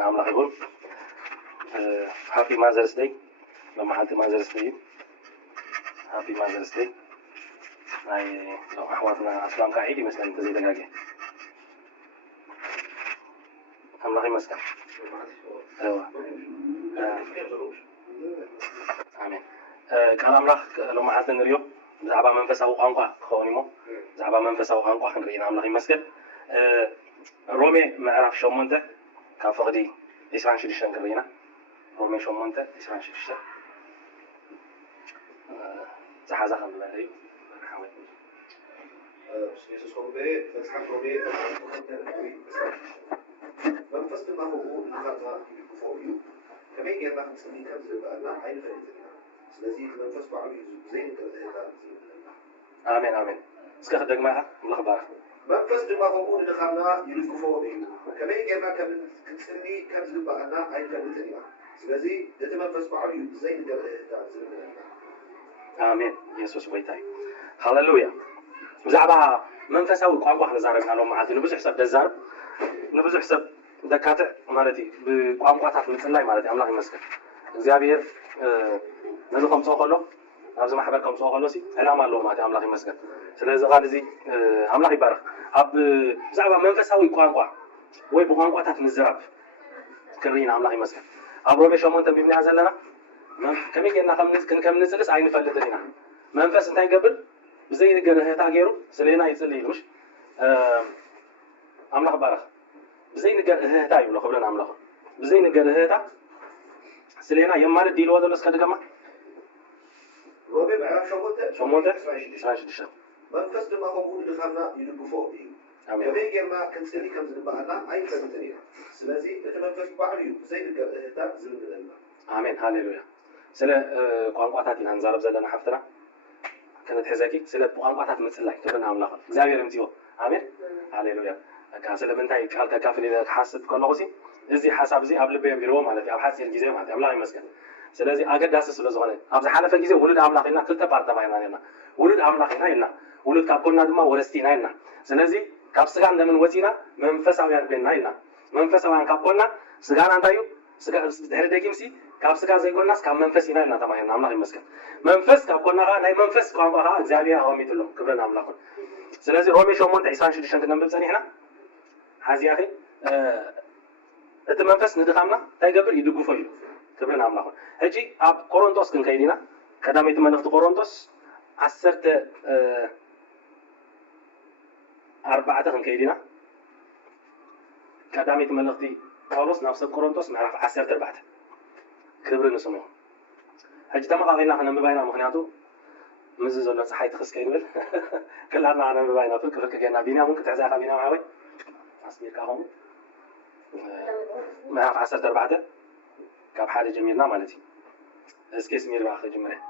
كبرنا عملاق يقول Happy Mother's Day. لما حالتي Mother's Day Happy Mother's Day. هاي لو أحواتنا أسلام كعيدي مثلا أنت زي دقاقي عملاق يمسك أيوة آمين كان عملاق لما حالتنا نريو زعبا منفس أو قانقع خونيمو زعبا منفس أو قانقع خنرينا عملاق يمسك رومي معرف شو منته كان فقدي يسمع شديشان كرينا رومي شو منته يسمع شديشان زحزح من بالي حاول يسوع رومي فتح رومي منفس ما هو نقطة فوقيو كمان يلا نسميه كم زبالة عين فريدنا ስለዚህ መንፈስ ባሉ زين كذا آمين آمين اسكخ دقمها ملخبار መንፈስ ድማ ከምኡ ንድኻና ይልግፎ እዩ ከመይ ጌርና ክንፅሊ ከም ዝግባአና ኣይፈልጥን ኢና ስለዚ እቲ መንፈስ ባዕሉ እዩ ዘይንገር ዝብለና آمين يسوع ويتاي هاللويا بزعبا منفساوي ቋንቋ نزاربنا لهم معلتي نبزح حساب دزارب نبزح حساب دكاتع مالتي بቋንቋታት ምፅላይ ማለት ኣምላኽ ይመስገን እግዚአብሔር ነዚ ከምፅኦ ከሎ ኣብዚ ማሕበር ከምፅኦ ከሎ ሲ ዕላማ ኣለዎ ማለት ኣምላኽ ይመስገን ስለዚ ቃል እዚ ኣምላኽ ይባረክ ኣብ ብዛዕባ መንፈሳዊ ቋንቋ ወይ ብቋንቋታት ምዝራብ ክሪና ኣምላኽ ይመስገን ኣብ ሮሜ 8 ቢብልያ ዘለና ከመይ ጌርና ከም ንፅልስ ኣይንፈልጥን ኢና መንፈስ እንታይ ይገብር ብዘይ ነገር ህታ ገይሩ ስለና ይፅልይ ኢሉሽ ኣምላኽ ባረክ ብዘይ ነገር ህታ ይብሎ ክብለና ኣምላኽ ብዘይ ነገር ህታ ስለና የማለት ዲልዎ ዘሎ እስከደገማ ሮሜ ምዕራፍ 8 መንፈስ ድማ ከምኡ ንድኻና ይልግፎ እዩ ከመይ ጌርና ክንፅሊ ከም ዝግባአና ኣይንፈልጥን ኢና ስለዚ እቲ መንፈስ ባዕሉ እዩ ብዘይ ነገር ህታ ዝብለና آمين هاليلويا سلا قانقاتات إن هنزارب زلنا حفتنا كانت حزاكي سلا قانقاتات مثلك كبرنا عملاق زاوية رمتيو آمين هاليلويا كاسلا بنتاي قال كافل إذا حاسب كل لغسي إزي حساب زي قبل بيوم يروم على في أبحاث الجزء ما تعملها يمسكن سلا زي أجد داس سلا زغالي أبز حالة الجزء ولد عملاقنا كل تبارت ما ينالنا ولد عملاقنا ينا ولد كابكنا دما ورستينا ينا سلا زي كابسكان دمن وزينا منفس أويان بيننا ينا منفس أويان كابكنا سجان عندايو سجان هردكيم سي كابسكا زي قلناس كم منفس هنا لنا طبعا نعمل يمسكن منفس كابقولنا غا ناي منفس كابقولها إخزابيا هوميت له كبرنا عملاقون سلازي رومي شو مونت عيسان شو دشان تنبض ثاني هنا حازي أخي منفس ندخلنا تايقبل يدقو فيه كبرنا عملاقون هجي أب كورنثوس كن كيدينا كدام يتمنخت كورنثوس عسرت 4 كن كيدينا كدام يتمنختي بولس نفس كورنثوس نعرف 14 كبر نسمو هجي تما قايلنا احنا مباينا مخنياتو مزز ولا صحي تخس كينول كلنا انا مباينا فكرك كنا بينا ممكن تعزاها بينا معاوي اسمير كاهم ما 14 كاب حاله جميلنا مالتي اسكي سمير باخ جمره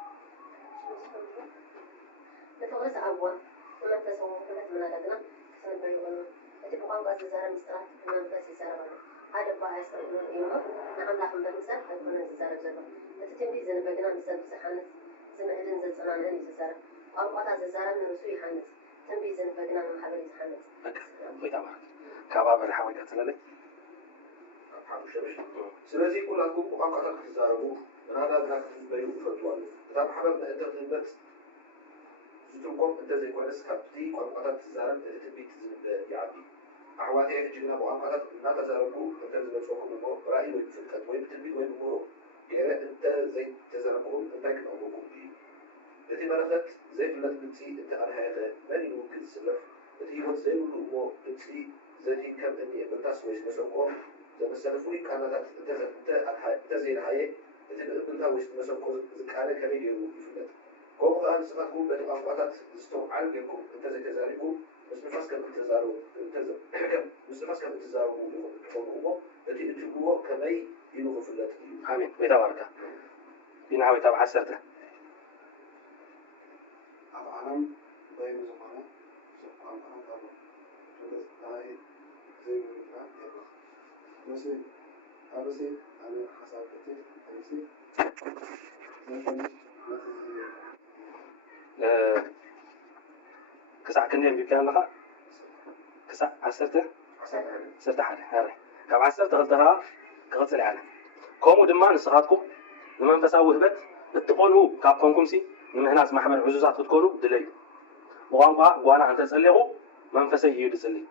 نتوقع أبوه وما تسوون كلها من هذا سنبي يقولون تبقى قاعد زارة مسترات من بس زارة هذا بقى يستقبلون يوم نعم لهم بمسح يكون زارة زارة تتمبي زين بجنا بسبب سحنة سمعدن زين صنعنا زارة أو قطع زارة من رسوي حنة تمبي زين بجنا من حبل سحنة ويا تمام كباب الحوي كتللي ስለዚህ ሁላችሁ ቋንቋታት ተዛረቡ ምናልባት በዩ ፈቷል በጣም ሐበብ እንተንበት ዝትቆም እንደዚህ ቆነስ ካብቲ ቋንቋታት ተዛረብ ትቢት ያቢ አህዋቴ እጅና ቋንቋታት እና ተዛረቡ እንደዚህ ነው ራእይ ወይ ፍልቀት ወይ ትቢት ወይ ኑሮ የረ እንተ ዘይ ተዛረቡ እንታይከው ወቁ እቲ መረፈት ዘይ ፍለት ምንሲ እንተ አርሃተ ማን ይወክል ስለፍ እቲ ወት ዘይ ሁሉ ምንሲ ዘይ ከም እንደ በታስ ወይ መስቆ ዘመሰለፉ ቃናታት እንተ ዘይ ለሃየ እቲ ብእብንታ ወይ መስቆ ዝቃለ ከመይ ይፍለት كم قال سمعكم بالقطعات استوى عالجكم انتزع تزارعكم مستفاز كم تزارعوا انتزع مستفاز كم تزارعوا حكومة التي تجوا كماي ينوغ في اللات آمين بيتابعك بينعوي تابع سرته العالم بين زمانه سبحان الله تعالى جلس هاي زي ما قلنا بس هذا شيء أنا حسب كتير أيسي كسع كنيم بيبكي لها كسع عسرته حاله هاري كم عسرته غلطها ክቕፅል ያለ ከምኡ ድማ ንስኻትኩም ንመንፈሳዊ ውህበት እትቆልኡ ካብ ኮንኩም ሲ ንምህናፅ ማሕበር ዕዙዛት ክትኮኑ ድለዩ ብቋንቋ ጓና እንተጸሊኹ መንፈሰይ እዩ ድጽልይ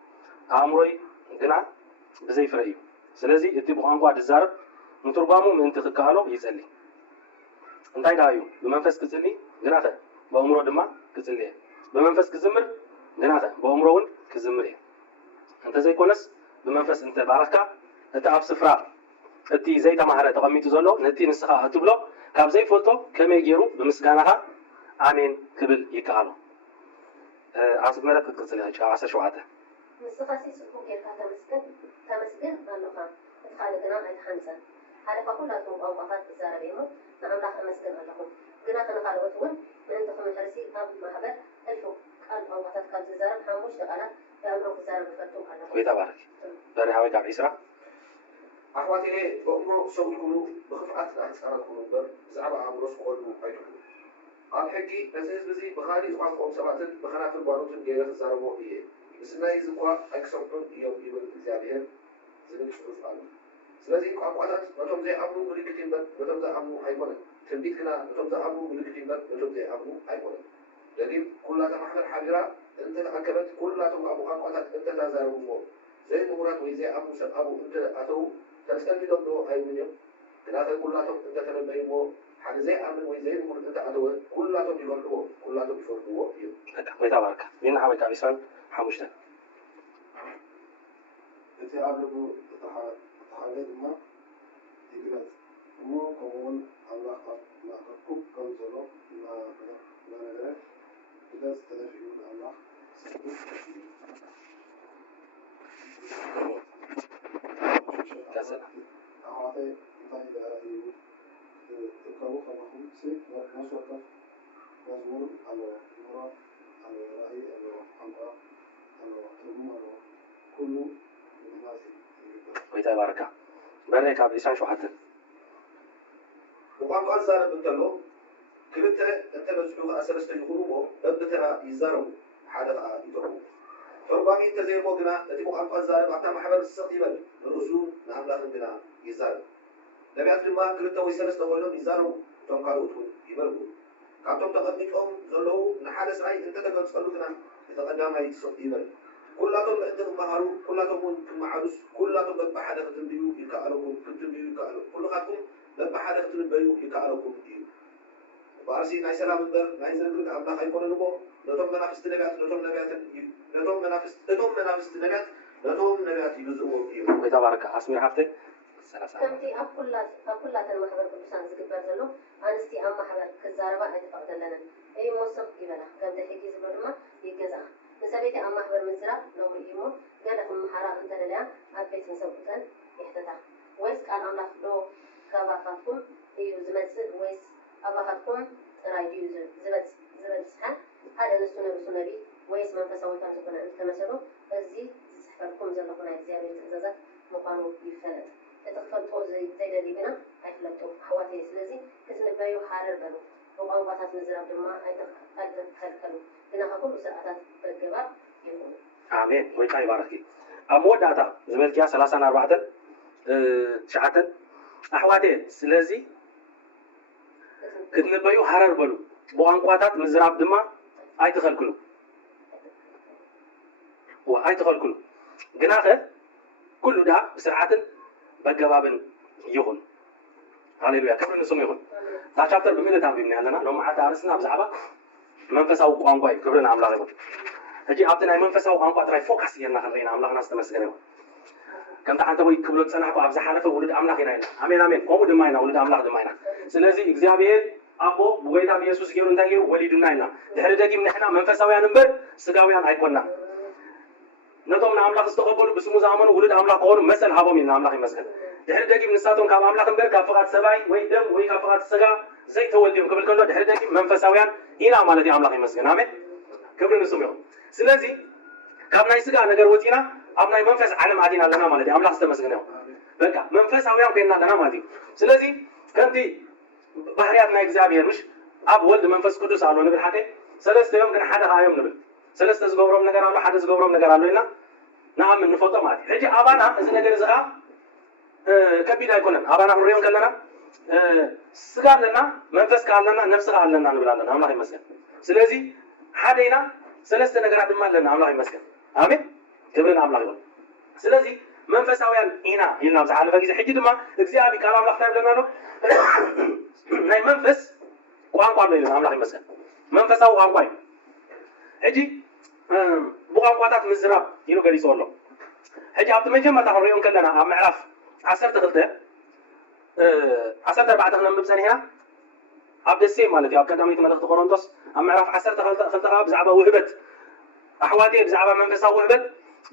ኣእምሮይ ግና ብዘይፍረ እዩ ስለዚ እቲ ብቋንቋ ድዛረብ ንትርጓሙ ምእንቲ ክከኣሎ ይጸልይ እንታይ ዳ እዩ ብመንፈስ ክጽልይ ግናኸ በአእምሮ ድማ ክጽልይ በመንፈስ ክዝምር ግናኸ በአእምሮ እውን ክዝምር እዩ እንተ ዘይኮነስ ብመንፈስ እንተ ባረካ እቲ ኣብ ስፍራ እቲ ዘይተማህረ ተቐሚጡ ዘሎ ነቲ ንስኻ እትብሎ ካብ ዘይፈልጦ ከመይ ገይሩ ብምስጋናኻ ኣሜን ክብል ይከኣሎ ኣስመረት ክትቅጽል ኢኻ ጭቃ 17 ንስኻ ጽቡቕ ጌርካ ተመስግን ኣለኻ እቲ ካልእ ግና ኣይትሓንፀን ሓለፋ ኩላቶም ቋንቋታት ትዛረብ እሞ ንኣምላኽ ኣመስግን ኣለኹም ግና ከነኻልኦት እውን ምእንቲ ክምሕርሲ ኣብ ማሕበር እልፉ ቃል ቋንቋታት ካብ ዝዛረብ 5 ቃላት ብኣእምሮ ክዛረብ ይፈቱ ኣለኹ ወይ ተባረክ በሪሃወይ ካብ ዒስራ ኣሕዋትየ በእምሮ ሰብልኩሉ ብኽፍኣት ንኣንጻረትኩሉ እምበር ብዛዕባ ኣእምሮ ስቆሉ ኣይትኽእሉ ኣብ ሕጊ ነቲ ህዝቢ እዚ ብኻሊእ ዝቋንቋኦም ሰባትን ብኸናፍር ጓኖትን ገይረ ክዛረቦ እየ ምስናይ እዚ እኳ ኣይክሰምዑን እዮም ይብል እግዚኣብሔር ዝብል ጽሑፍ ኣሎ ስለዚ ቋንቋታት ነቶም ዘይኣምኑ ምልክት እምበር ነቶም ዝኣምኑ ኣይኮነን ትንቢት ግና ነቶም ዝኣምኑ ምልክት እምበር ነቶም ዘይኣምኑ ኣይኮነን ደጊም ኩላታ ማሕበር ሓቢራ እንተተኣከበት ኩላቶም ኣብ ቋንቋታት እንተተዛረቡ እሞ ዘይምሁራት ወይ ዘይኣምኑ ሰብ ኣብኡ እንተኣተዉ ተስተንቢዶም ዶ ኣይውን እዮም ግናኸ ኩላቶም እንተተነበዩ እሞ ሓደ ዘይኣምን ወይ ዘይምሁር እንተኣተወ ኩላቶም ይበልዕዎ ኩላቶም ይፈርድዎ እዮም ወይ ተባረካ ዜና ሓወይ ካብ 25 እቲ ኣብ ልቡ እተሓለ ድማ ይግለጽ እሞ ከምኡውን ኣምላኽ ኣብ ማእኸልኩም ከም ዘሎ እናነገረ ግለጽ ተለፊኡ ንኣምላኽ ሰብት እዩ ኣሕዋተይ እንታይ ደኣ እዩ ትርከቡ ከለኹም ነፍሲ ወከፍ መዝሙር ኣለዎ ምህሮ ኣለዎ ራእይ ኣለዎ ቋንቋ ኣለዎ ትርጉም ኣለዎ ኩሉ ምክንያት ይግበር ወይ ተባረካ በረይ ካብ 27 ብቋንቋ ዝዛረብ እንተሎ ክልተ እንተበፅሑ ከዓ ሰለስተ ይኹኑ እሞ በብተራ ይዛረቡ ሓደ ከዓ ይተርጉሙ ተርጓሚ እንተዘይሞ ግና እቲ ብቋንቋ ዝዛረብ ኣብታ ማሕበር ስቕ ይበል ንርእሱ ንኣምላኽን ግና ይዛረብ ነቢያት ድማ ክልተ ወይ ሰለስተ ኮይኖም ይዛረቡ እቶም ካልኦት እውን ይመርጉ ካብቶም ተቐሚጦም ዘለዉ ንሓደ ስራይ እንተተገልጸሉ ግና እቲ ቀዳማይ ስቕ ይበል ኩላቶም ምእንቲ ክመሃሩ ኩላቶም እውን ክመዓሉስ ኩላቶም በብሓደ ክትንብዩ ይከኣለኩም ክትንብዩ ይከኣለኩም ኩልኻትኩም በብሓደ ክትንበዩ ይከኣለኩም እዩ ባርሲ ናይ ሰላም እምበር ናይ ዝርግርግ ኣምላኽ ኣይኮነን እሞ ነቶም መናፍስቲ ነቢያት ነቶም መናፍስቲ ነቢያት ነቶም ነቢያት ይብዝእዎም እዩ ወይ ተባረካ ኣስሚር ሓፍተይ ከምቲ ኣብ ኩላተን ማሕበር ቅዱሳን ዝግበር ዘሎ ኣንስቲ ኣብ ማሕበር ክዛረባ ኣይተፈቕደለንን እዩ ሞስቕ ይበላ ከምቲ ሕጊ ዝብሎ ድማ ይገዛእ ንሰበይቲ ኣብ ማሕበር ምዝራብ ነውሪ እዩ እሞ ገለ ክመሓራ እንተደለያ ኣብ ቤት ንሰብኡተን ይሕተታ ወይስ ቃል ኣምላኽ ዶ ከባኻትኩም እዩ ዝመጽእ ወይስ ኣባኻትኩም ጥራይ ድዩ ዝበፅሐ ሓደ ንሱ ነብሱ ነቢ ወይስ መንፈሳዊ ካብ ዝኾነ እንተመሰሉ እዚ ዝፅሕፈልኩም ዘለኹም ናይ እግዚኣብሔር ትእዛዛት ምዃኑ ይፈለጥ እቲ ክፈልጦ ዘይደሊ ግና ኣይፍለጡ ኣሕዋተይ ስለዚ ክትንበዩ ሓረር በሉ ብቋንቋታት ምዝራብ ድማ ኣይተኸልከሉ ግና ኩሉ ሰዓታት በገባብ ይኹኑ ኣሜን ወይታ ይባረኪ ኣብ መወዳእታ ዝበልክያ 34 9 ኣሕዋተይ ስለዚ ክትንበዩ ሓረር በሉ ብቋንቋታት ምዝራብ ድማ ኣይተኸልክሉ ኣይተኸልክሉ ግናኸ ኩሉ ዳ ብስርዓትን በገባብን ይኹን ሃሌሉያ ክብሪ ንስሙ ይኹን ታ ቻፕተር ብምልት አንቢብና ያለና ሎማዓት ኣርስና ብዛዕባ መንፈሳዊ ቋንቋ እዩ ክብርን ኣምላኽ ይኹን ሕጂ ኣብቲ ናይ መንፈሳዊ ቋንቋ ጥራይ ፎካስ ጌርና ክንረኢና ኣምላኽና ዝተመስገነ ይኹን ከምቲ ሓንተ ወይ ክብሎ ዝፀናሕኩ ኣብ ዝሓለፈ ውሉድ ኣምላኽ ኢና ኢልና ኣሜን ኣሜን ከምኡ ድማ ኢና ውሉድ ኣምላኽ ድማ ኢና ስለዚ እግዚኣብሔር ኣቦ ብጎይታ ብኢየሱስ ገይሩ እንታይ ገይሩ ወሊዱና ኢልና ድሕሪ ደጊም ንሕና መንፈሳውያን እምበር ስጋውያን ኣይኮንና ነቶም ንኣምላኽ ዝተቐበሉ ብስሙ ዝኣመኑ ውሉድ ኣምላኽ ክኾኑ መሰል ሃቦም ኢልና ኣምላኽ ይመስገን ድሕሪ ደጊም ንሳቶም ካብ ኣምላኽ እምበር ካብ ፍቓድ ሰብኣይ ወይ ደም ወይ ካብ ፍቓድ ስጋ ዘይተወልድዮም ክብል ከሎ ድሕሪ ደጊም መንፈሳውያን ኢና ማለት እዩ ኣምላኽ ይመስገን ኣሜን ክብሪ ንስሙ ይኹን ስለዚ ካብ ናይ ስጋ ነገር ወፂና ኣብ ናይ መንፈስ ዓለም ኣቲና ኣለና ማለት እዩ ኣምላኽ ዝተመስገነ ይኹን በቃ መንፈሳውያን ኮይንና ኣለና ማለት እዩ ስለዚ ከምቲ ባህርያት ናይ እግዚኣብሔር ምሽ ኣብ ወልድ መንፈስ ቅዱስ ኣሎ ንብል ሓደ ሰለስተ እዮም ግን ሓደ ሃዮም ንብል ሰለስተ ዝገብሮም ነገር ኣሎ ሓደ ዝገብሮም ነገር ኣሎ ኢና ንኣምን ንፈልጦ ማለት እዩ ሕጂ ኣባና እዚ ነገር እዚ ከዓ ከቢድ አይኮነን አባና ሁሬውን ከለና ስጋ አለና መንፈስ ካለና ነፍስ ካለና እንብላለን አምላክ ይመስገን ስለዚህ ሐደይና ሰለስተ ነገራት ድማ አለና አምላክ ይመስገን አሜን ክብርን አምላክ ነው ስለዚህ መንፈሳውያን ኢና ይልና በዛለፈ ጊዜ ሕጂ ድማ እግዚአብሔር ቃል አምላክ ታብለና ነው ናይ መንፈስ ቋንቋ ነው ይልና አምላክ ይመስገን መንፈሳው ቋንቋ ሕጂ በቋንቋታት ምዝራብ ይሉ ገሊጾሎ ሕጂ አብተ መጀመርታ ሁሬውን ከለና ኣብ ምዕራፍ 14 ክነብብ ሰኒሕና ኣብ ደሴ ማለት እዩ ኣብ ቀዳሚት መልእኽቲ ቆሮንቶስ ኣብ ምዕራፍ 12 ብዛዕባ ውህበት ኣሕዋትየ ብዛዕባ መንፈሳዊ ውህበት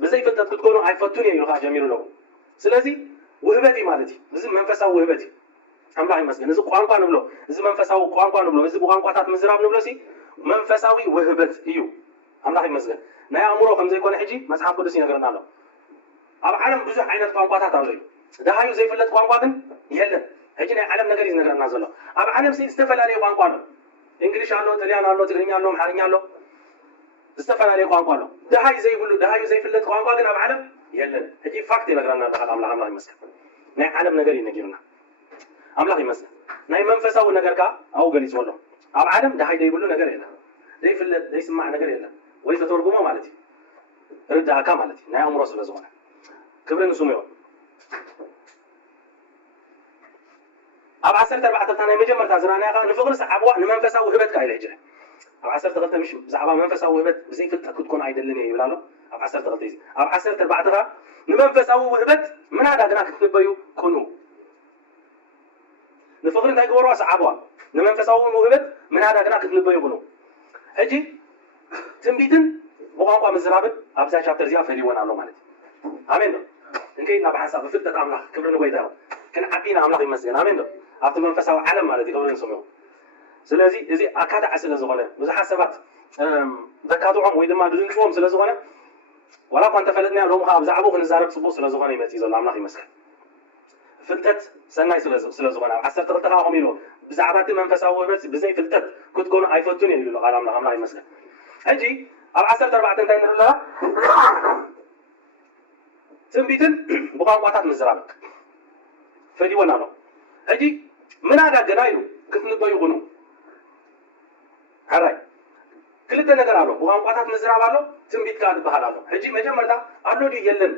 ብዘይ ፍልጠት ክትኮኑ ኣይፈቱን እዩ ኢልካ ጀሚሩ ነው ስለዚህ ውህበት እዩ ማለት እዩ እዚ መንፈሳዊ ውህበት እዩ አምላክ ይመስገን እዚ ቋንቋ ንብሎ እዚ መንፈሳዊ ቋንቋ ንብሎ እዚ በቋንቋታት ምዝራብ ንብሎ ሲ መንፈሳዊ ውህበት እዩ አምላክ ይመስገን ናይ አእምሮ ከም ዘይኮነ ሕጂ መጽሓፍ ቅዱስ ይነግረና ኣሎ ኣብ ዓለም ብዙሕ ዓይነት ቋንቋታት ኣለዩ ደሃዩ ዘይፍለጥ ቋንቋ ግን የለን ሕጂ ናይ ዓለም ነገር ይነግረና ዘሎ ኣብ ዓለም ዝተፈላለዩ ቋንቋ ኣሎ እንግሊሽ ኣሎ ጣልያን ኣሎ ትግርኛ ኣሎ አምሓርኛ ኣሎ ዝተፈላለዩ ቋንቋ ኣሎ ደሃዩ ዘይፍለጥ ቋንቋ ግን ኣብ ዓለም የለን ሕጂ ፋክት ይነግረና ኣሎ አምላክ ይመስገን ናይ ዓለም ነገር ይነግረና አምላክ ይመስገን ናይ መንፈሳዊ ነገር ካ አው ገሊጾሎ ኣብ ዓለም ደሃይ ዘይብሉ ነገር የለን ዘይፍለጥ ዘይስማዕ ነገር የለን ወይ ተተርጉሞ ማለት እዩ ርዳእካ ማለት እዩ ናይ አእምሮ ስለ ዝኾነ ክብርን ስሙ ይሁን ኣብ 14 ናይ መጀመርታ ዝራናኻ ንፍቅሪ ሰዓብዋ ንመንፈሳዊ ውህበት ካ ኢለ ሕጂ ኣብ 12 ምሽ ብዛዕባ መንፈሳዊ ውህበት ብዘይ ፍልጠት ክትኮን ኣይደልን እየ ይብላሎ ኣብ 12 እዚ ኣብ 14 ካ ንመንፈሳዊ ውህበት ምናዳግና ክትንበዩ ኩኑ ንፍቅሪ እንታይ ግበርዋ ሰዓብዋ ንመንፈሳዊ ውህበት ምናዳግና ክትንበዩ ኩኑ ሕጂ ትንቢትን በቋንቋ ምዝራብን ኣብዛ ቻፕተር እዚኣ ፈሊወን ኣሎ ማለት እዩ አሜን ነው እንከይና በሐሳብ በፍልጠት አምላክ ክብርን ጎይታ ነው ከነዓቢና አምላክ ይመስገን አሜን ነው ኣብቲ መንፈሳዊ ዓለም ማለት እዩ ክብርን ስሙ ስለዚህ እዚ ኣካዳዕ ስለ ዝኾነ ብዙሓት ሰባት ዘካትዖም ወይ ድማ ድንፅዎም ስለ ዝኾነ ወላ እኳ እንተፈለጥና ሎም ከዓ ብዛዕባኡ ክንዛረብ ፅቡቅ ስለ ዝኾነ ይመፅእ ዘሎ ኣምላክ ይመስገን ፍልጠት ሰናይ ስለ ዝኾነ ኣብ 12 ከዓ ከምኡ ኢሉ ብዛዕባ እቲ መንፈሳዊ ውህበት ብዘይ ፍልጠት ክትኮኑ ኣይፈቱን እዩ ኢሉ ቃል ኣምላክ ይመስገን ሕጂ ኣብ 14 እንታይ ንርኢ ኣለና ትንቢትን በቋንቋታት ምዝራብ ፈሊወን ኣሎ ሕጂ ምናዳገና ኢሉ ክትንበዩ ኩኑ ሓራይ ክልተ ነገር ኣሎ በቋንቋታት ምዝራብ ኣሎ ትንቢት ከዓ ዝበሃል ኣሎ ሕጂ መጀመርታ ኣሎ ድዩ የለን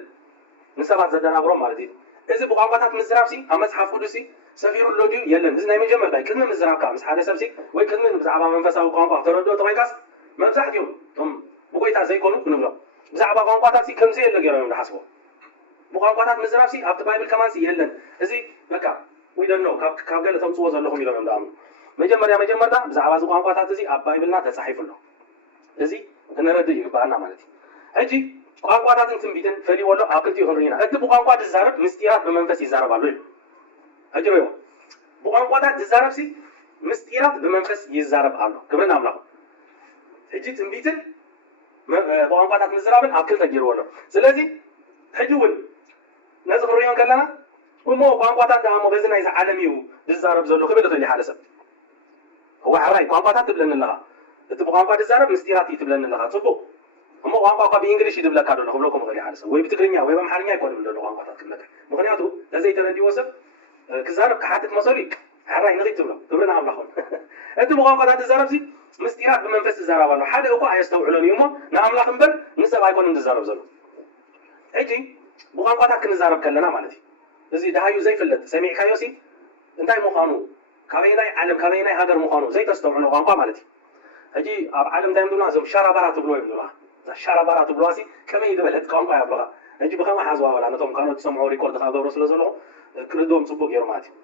ንሰባት ዘደናግሮም ማለት እዩ እዚ በቋንቋታት ምዝራብ ሲ ኣብ መጽሓፍ ቅዱስ ሰፊሩ ኣሎ ድዩ የለን እዚ ናይ መጀመርታ ቅድሚ ምዝራብ ከዓ ምስ ሓደ ሰብ ሲ ወይ ቅድሚ ብዛዕባ መንፈሳዊ ቋንቋ ተረድኦ ተቆይካስ መብዛሕትኦም ቶም ብጎይታ ዘይኮኑ ንብሎም ብዛዕባ ቋንቋታት ሲ ከምዚ የለ ገይሮም ዝሓስቦ በቋንቋታት ምዝራብ ሲ ኣብቲ ባይብል ከማን ሲ የለን እዚ በቃ ወይ ደኖ ካብ ገለ ተምፅዎ ዘለኹም ኢሎም ዳኣምኑ መጀመርታ ብዛዕባ እዚ ቋንቋታት እዚ ኣብ ባይብልና ተጻሒፉ ኣሎ እዚ ክንረድእ ይግባአና ማለት እዩ ሕጂ ቋንቋታትን ትንቢትን ፈሊዎ ኣሎ ኣብ ክልቲኡ ክንርኢና እቲ ብቋንቋ ዝዛረብ ምስጢራት ብመንፈስ ይዛረባሉ እዩ ሕጂ ሪኦ ብቋንቋታት ዝዛረብ ሲ ምስጢራት ብመንፈስ ይዛረብ ኣሎ ክብርን ኣምላኽ ሕጂ ትንቢትን ብቋንቋታት ምዝራብን ኣብ ክልተ ገይርዎ ኣሎ ስለዚ ሕጂ እውን ነዚ ክንሪኦም ከለና እሞ ቋንቋታት ደሞ በዚ ናይ ዓለም እዩ ዝዛረብ ዘሎ ክብል ይኽእል ሓደ ሰብ هو حراي ቋንቋታት ትብለኒ ኣለኻ እቲ ብቋንቋ ዝዛረብ ምስጢራት እዩ ትብለኒ ኣለኻ ፅቡቅ እሞ ቋንቋ እኳ ብእንግሊሽ ይድብለካ ደሎ ክብለኩም ይኽእል ሓደ ሰብ ወይ ብትግርኛ ወይ በአምሓርኛ ይኮን ደሎ ቋንቋታት ክብለካ ምክንያቱ ለዘይተረድዎ ሰብ ክዛረብ ክሓትት መሰሉ እዩ ሓራይ ንኺት ትብሎ ክብርና ኣምላኽ እቲ ብቋንቋታት ዝዛረብ ሲ ምስጢራት ብመንፈስ ዝዛረብ ኣሎ ሓደ እኳ ኣየስተውዕሎን እዩ እሞ ንኣምላኽ እምበር ንሰብ ኣይኮነን ዝዛረብ ዘሎ ሕጂ ብቋንቋታት ክንዛረብ ከለና ማለት እዩ እዚ ደሃዩ ዘይፍለጥ ሰሚዕካዮ ሲ እንታይ ምዃኑ ካበይናይ ዓለም ካበይናይ ሃገር ምዃኑ ዘይተስተውዕሎ ቋንቋ ማለት እዩ ሕጂ ኣብ ዓለም እንታይ ምድብና እዞም ሻራባራ ትብሎ ይብሉላ ሻራባራ ትብሎዋ ሲ ከመይ ዝበለት ቋንቋ ያብለኻ ሕጂ ብኸመይ ሓዝዋ በላ ነቶም ካልኦት ዝሰምዑ ሪኮርድ ከዓ ገብሮ ስለ ዘለኹ ክርድኦም ፅቡቅ ገይሩ ማለት እዩ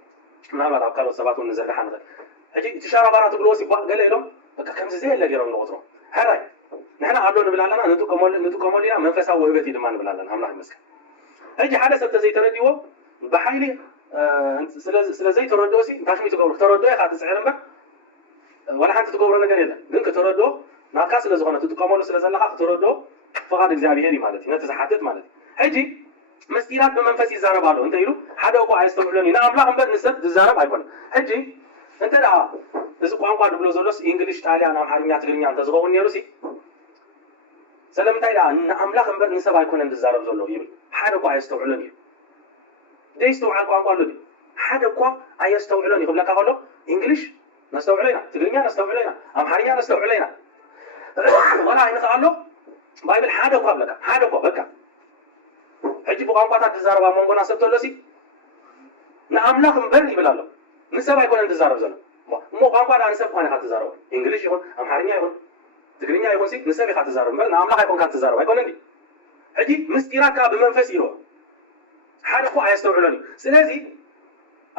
ምናልባት ኣብ ካልኦት ሰባት እውን ንዘርግሓ ንኽእል ሕጂ እቲ ሻራባራ ትብልዎ ሲ ገለ ኢሎም በቃ ከምዚ ዘየለ ገይሮም ንቆፅሮ ሓራይ ንሕና ኣሎ ንብል ኣለና ንጥቀመሉ ኢና መንፈሳዊ ውህበት እዩ ድማ ንብል ኣለና ኣምላኽ ይመስገን ሕጂ ሓደ ሰብ ተዘይተረዲዎ ብሓይሊ ስለዘይተረድኦ ሲ እንታይ ሽሚ ትገብሩ ክትረድኦ ኢኻ ትፅዕር እምበር ወላ ሓንቲ ትገብሮ ነገር የለን ግን ክትረድኦ ናትካ ስለ ዝኾነ ትጥቀመሉ ስለ ዘለኻ ክትረድኦ ፍቓድ እግዚኣብሔር እዩ ማለት እዩ ነቲ ዝሓትት ማለት እዩ ሕጂ ምስጢራት ብመንፈስ ይዛረብ ኣሎ እንተ ኢሉ ሓደ እኳ ኣየስተውዕሎን እዩ ንኣምላኽ እምበር ንሰብ ዝዛረብ ኣይኮነን ሕጂ እንተ ደኣ እዚ ቋንቋ ድብሎ ዘሎስ እንግሊሽ ጣልያን ኣምሓርኛ ትግርኛ እንተዝኸውን ነይሩ ሲ ስለምንታይ ደኣ ንኣምላኽ እምበር ንሰብ ኣይኮነን ዝዛረብ ዘሎ ይብል ሓደ እኳ ኣየስተውዕሎን እዩ ደይስተውዓል ቋንቋ ኣሎ ድዩ ሓደ እኳ ኣየስተውዕሎን ይኽብለካ ከሎ እንግሊሽ ነስተውዕሎ ኢና ትግርኛ ነስተውዕሎ ኢና ኣምሓርኛ ነስተውዕሎ ኢና ወላ ይንኽእ ኣሎ ባይብል ሓደ እኳ ብለካ ሓደ እኳ በቃ ሕጂ ብቋንቋታት ትዛረባ መንጎና ሰብ ተሎሲ ንኣምላኽ እምበር ይብል ኣሎ ንሰብ ኣይኮነን ትዛረብ ዘሎ እሞ ቋንቋ ንሰብ ኮነ ኢኻ ትዛረቡ እንግሊሽ ይኹን ኣምሓርኛ ይኹን ትግርኛ ይኹን ሲ ንሰብ ኢኻ ትዛረብ እምበር ንኣምላኽ ኣይኮንካ ትዛረብ ኣይኮነን ድዩ ሕጂ ምስጢራትካ ብመንፈስ ይርዎ ሓደ እኳ ኣየስተውዕሎን እዩ ስለዚ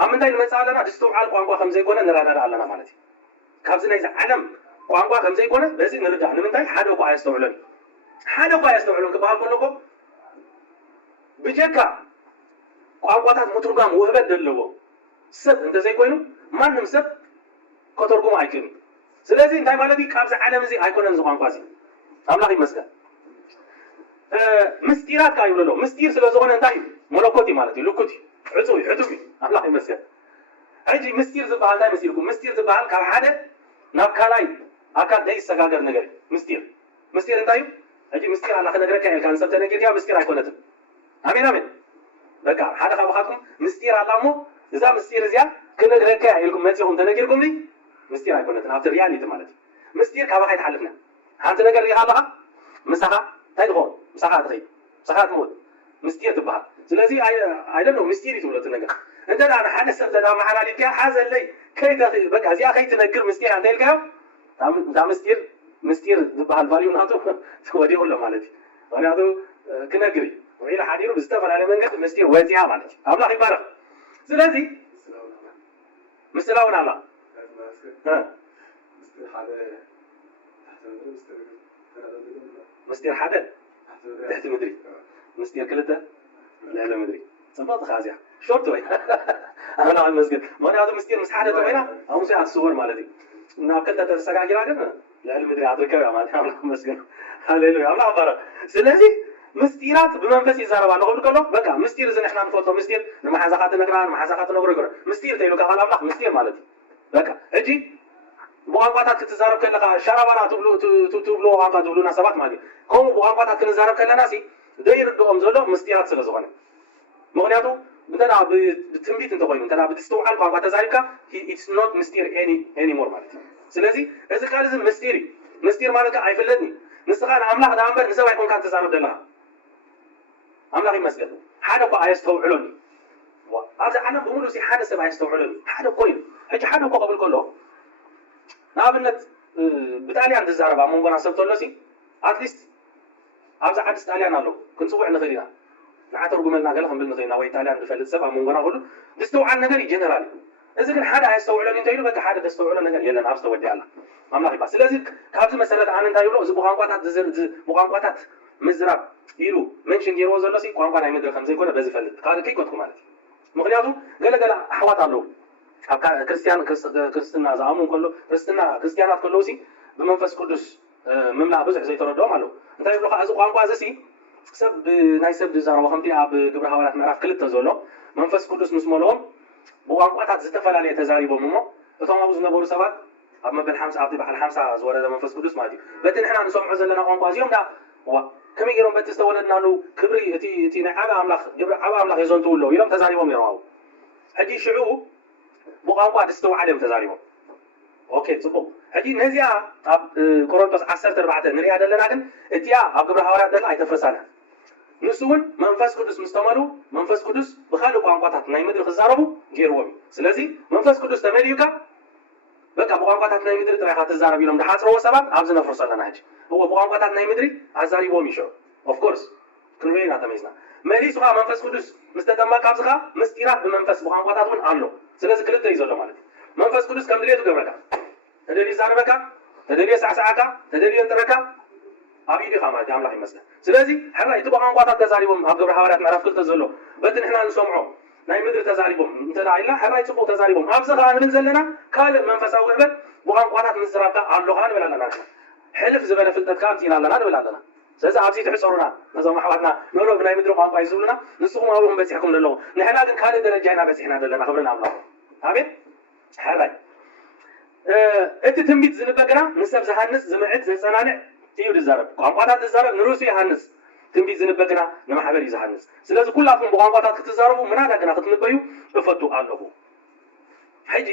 ኣብ ምንታይ ንመፅእ ኣለና ድስተውዓል ቋንቋ ከም ዘይኮነ ንረዳዳ ኣለና ማለት እዩ ካብዚ ናይዚ ዓለም ቋንቋ ከም ዘይኮነ በዚ ንርዳእ ንምንታይ ሓደ እኳ ኣየስተውዕሎን እዩ ሓደ እኳ ኣየስተውዕሎን ክበሃል ከለኮ ብጀካ ቋንቋታት ምትርጓም ውህበት ዘለዎ ሰብ እንተዘይኮይኑ ማንም ሰብ ከተርጉሞ ኣይክእልን ስለዚ እንታይ ማለት እዩ ካብዚ ዓለም እዚ ኣይኮነን እዚ ቋንቋ እዚ ኣምላኽ ይመስገን ምስጢራትካ ይብሎ ኣሎ ምስጢር ስለ ዝኾነ እንታይ እዩ መለኮት ማለት እዩ ልኩት እዩ ዕፁብ እዩ ሕቱም እዩ ኣምላኽ ይመስገን ሕጂ ምስጢር ዝበሃል እንታይ መሲልኩም ምስጢር ዝበሃል ካብ ሓደ ናብ ካልኣይ ኣካል ዘይሰጋገር ነገር እዩ ምስጢር እንታይ እዩ ሕጂ ምስጢር ኣላ ክነግረካ ኢልካ ንሰብ ተነጊርካ ምስጢር ኣይኮነትን ኣሜን ኣሜን በቃ ሓደ ካብኻትኩም ምስጢር ኣላ እሞ እዛ ምስጢር እዚኣ ክነግረካ ኢልኩም መፂኹም ተነጊርኩም ዲ ምስጢር ኣይኮነትን ኣብቲ ሪያሊቲ ማለት እዩ ምስጢር ካባኻ ይትሓልፍና ሓንቲ ነገር ሪኢኻ ኣለኻ ምሳኻ እንታይ ትኸውን ምሳኻ ትኸይድ ምሳኻ ትሞት ምስጢር ትበሃል ስለዚ ኣይደሎ ምስጢር እዩ ትብሎ እቲ ነገር እንተዳ ንሓደ ሰብ ተዳመሓላሊልካ ሓዘለይ ከይተኽእል በቃ እዚኣ ከይትነግር ምስጢር እንታይ ኢልካዮ እዛ ምስጢር ዝበሃል ቫልዩ ናቱ ወዲቑ ኣሎ ማለት እዩ ምክንያቱ ክነግር እዩ ውዒሉ ሓዲሩ ብዝተፈላለየ መንገዲ ምስጢር ወፂኣ ማለት እዩ ኣምላኽ ይባረኽ ስለዚ ምስላ እውን ኣላ ምስጢር ሓደ ትሕቲ ምድሪ ምስጢር ክልተ ልዕሊ ምድሪ ፅብቕቲ ኻ እዚኣ ሾርት ወይ ኣምላኽ ይመስገን ምክንያቱ ምስጢር ምስ ሓደ ተኮይና ኣብ ሙሴ ኣትስወር ማለት እዩ ናብ ክልተ ተሰጋጊራ ግን ልዕሊ ምድሪ ኣትርከብ እያ ማለት ኣምላኽ ይመስገን ሃሌሉያ ኣምላኽ ይባረኽ ስለዚ ምስጢራት ብመንፈስ ይዛረባ ንኽብል ከሎ በቃ ምስጢር እዚ ንሕና ንፈልጦ ምስጢር ንመሓዛኻ ትነግራ ንመሓዛኻ ትነግሮ ይኮነ ምስጢር ተይሉካ ካል ኣምላኽ ምስጢር ማለት እዩ በቃ ሕጂ ብቋንቋታት ክትዛረብ ከለካ ሸራባና ትብልዎ ቋንቋ ትብሉና ሰባት ማለት እዩ ከምኡ ብቋንቋታት ክንዛረብ ከለና ሲ ዘይርድኦም ዘሎ ምስጢራት ስለ ዝኾነ ምክንያቱ እንተና ብትንቢት እንተኮይኑ እንተና ብትስተውዓል ቋንቋ ተዛሪብካ ኢትስ ኖት ምስጢር ኤኒሞር ማለት እዩ ስለዚ እዚ ቃል እዚ ምስጢር እዩ ምስጢር ማለት ከዓ ኣይፍለጥኒ ንስኻ ንኣምላኽ ዳ እምበር ንሰብ ኣይኮንካ ትዛረብ ዘለኻ ኣምላኽ ይመስገን ሓደ እኳ ኣየስተውዕሎን እዩ ኣብዚ ዓለም ብምሉእ ሲ ሓደ ሰብ ኣየስተውዕሎን እዩ ሓደ ኮይኑ ሕጂ ሓደ እኳ ክብል ከሎ ንኣብነት ብጣልያን ትዛረብ ኣብ መንጎና ሰብ ተሎ ሲ ኣትሊስት ኣብዛ ዓድስ ጣልያን ኣሎ ክንፅውዕ ንኽእል ኢና ንዓተርጉመልና ገለ ክንብል ንኽእል ኢና ወይ ጣልያን ዝፈልጥ ሰብ ኣብ መንጎና ኩሉ ዝስተውዓል ነገር እዩ ጀነራል እዩ እዚ ግን ሓደ ኣየስተውዕሎን እንተኢሉ በቃ ሓደ ዘስተውዕሎ ነገር የለን ኣብ ዝተወዲእ ኣላ ኣምላኽ ይባል ስለዚ ካብዚ መሰረት ኣነ እንታይ ይብሎ እዚ ብቋንቋታት ምዝራብ ኢሉ መንሽን ገይርዎ ዘሎ ሲ ቋንቋ ናይ ምድሪ ከምዘይኮነ በዚ ፈልጥ ካልእ ከይኮትኩ ማለት እዩ ምክንያቱ ገለገለ ኣሕዋት ኣለዉ ኣብ ክርስትና ዝኣምኑ ከሎ ክርስትያናት ከለዉ ሲ ብመንፈስ ቅዱስ ምምላእ ብዙሕ ዘይተረድኦም ኣለዉ እንታይ ይብሉ ከዓ እዚ ቋንቋ እዚ ሲ ሰብ ናይ ሰብ ዝዛረቦ ከምቲ ኣብ ግብረ ሃዋርያት ምዕራፍ 2 ዘሎ መንፈስ ቅዱስ ምስ መለኦም ብቋንቋታት ዝተፈላለየ ተዛሪቦም እሞ እቶም ኣብኡ ዝነበሩ ሰባት ኣብ መበል 50 ኣብቲ በዓል 50 ዝወረደ መንፈስ ቅዱስ ማለት እዩ በቲ ንሕና ንሰምዖ ዘለና ቋንቋ እዚኦም ዳ ከመይ ገይሮም በቲ ዝተወለድናሉ ክብሪ እቲ ናይ ዓበ ኣምላኽ የዘንትው ኣለዉ ኢሎም ተዛሪቦም ነይሮም ኣብኡ ሕጂ ሽዑ ብቋንቋ ድስተውዓል እዮም ተዛሪቦም ኦኬ ፅቡቅ ሕጂ ነዚኣ ኣብ ቆሮንቶስ 14 ንሪኣ ዘለና ግን እቲኣ ኣብ ግብረ ሃዋርያት ደላ ኣይተፍርሳና ንሱ እውን መንፈስ ቅዱስ ምስ ተመሉ መንፈስ ቅዱስ ብካልእ ቋንቋታት ናይ ምድሪ ክዛረቡ ገይርዎም እዩ ስለዚ መንፈስ ቅዱስ ተመልዩካ በቃ ብቋንቋታት ናይ ምድሪ ጥራይካ ትዛረብ ኢሎም ድሓፅረዎ ሰባት ኣብዚ ነፍርሶ ኣለና ሕጂ እዎ ብቋንቋታት ናይ ምድሪ ኣዛሪቦም ይሽዑ ኦፍኮርስ ክንሪኦ ኢና ተመይዝና መሊሱ ከዓ መንፈስ ቅዱስ ምስ ተጠመቃ ኣብዚ ከዓ ምስጢራት ብመንፈስ ብቋንቋታት እውን ኣሎ ስለዚ ክልተ እዩ ዘሎ ማለት እዩ መንፈስ ቅዱስ ከም ድሌቱ ገብረካ ተደልዩ ይዛረበካ ተደልዩ ሳዕሳዓካ ተደልዩ እንጥረካ ኣብ ኢዱ ኢኻ ማለት እዩ ኣምላኽ ይመስገን ስለዚ ሕራይ እቲ ብቋንቋታት ተዛሪቦም ኣብ ግብረ ሃዋርያት ምዕራፍ 2 ዘሎ በቲ ንሕና ንሰምዖ ናይ ምድሪ ተዛሪቦም እንተዳ ኢልና ሕራይ ፅቡቅ ተዛሪቦም ኣብዚ ከዓ ንብል ዘለና ካልእ መንፈሳዊ ውህበት ብቋንቋታት ምዝራብካ ኣለኻ ንብል ኣለና ሕልፍ ዝበለ ፍልጠት ከዓ ምፅኢና ኣለና ንብል ኣለና ስለዚ ኣብዚ ትሕፀሩና ነዞም ኣሕዋትና ንብሎ ብናይ ምድሪ ቋንቋ እዩ ዝብሉና ንስኹም ኣብኹም በፂሕኩም ዘለኹ ንሕና ግን ካልእ ደረጃ ኢና በፂሕና ዘለና ክብርና ኣምላኽ ኣሜን ሕራይ እቲ ትንቢት ዝንበግና ንሰብ ዝሃንፅ ዝምዕት ዘፀናንዕ እዩ ዝዛረብ ቋንቋታት ዝዛረብ ንርእሱ ይሃንፅ ትንቢት ዝንበግና ንማሕበር እዩ ዝሃንፅ ስለዚ ኩላትኩም ብቋንቋታት ክትዛረቡ ምናዳ ግና ክትንበዩ እፈቱ ኣለኹ ሕጂ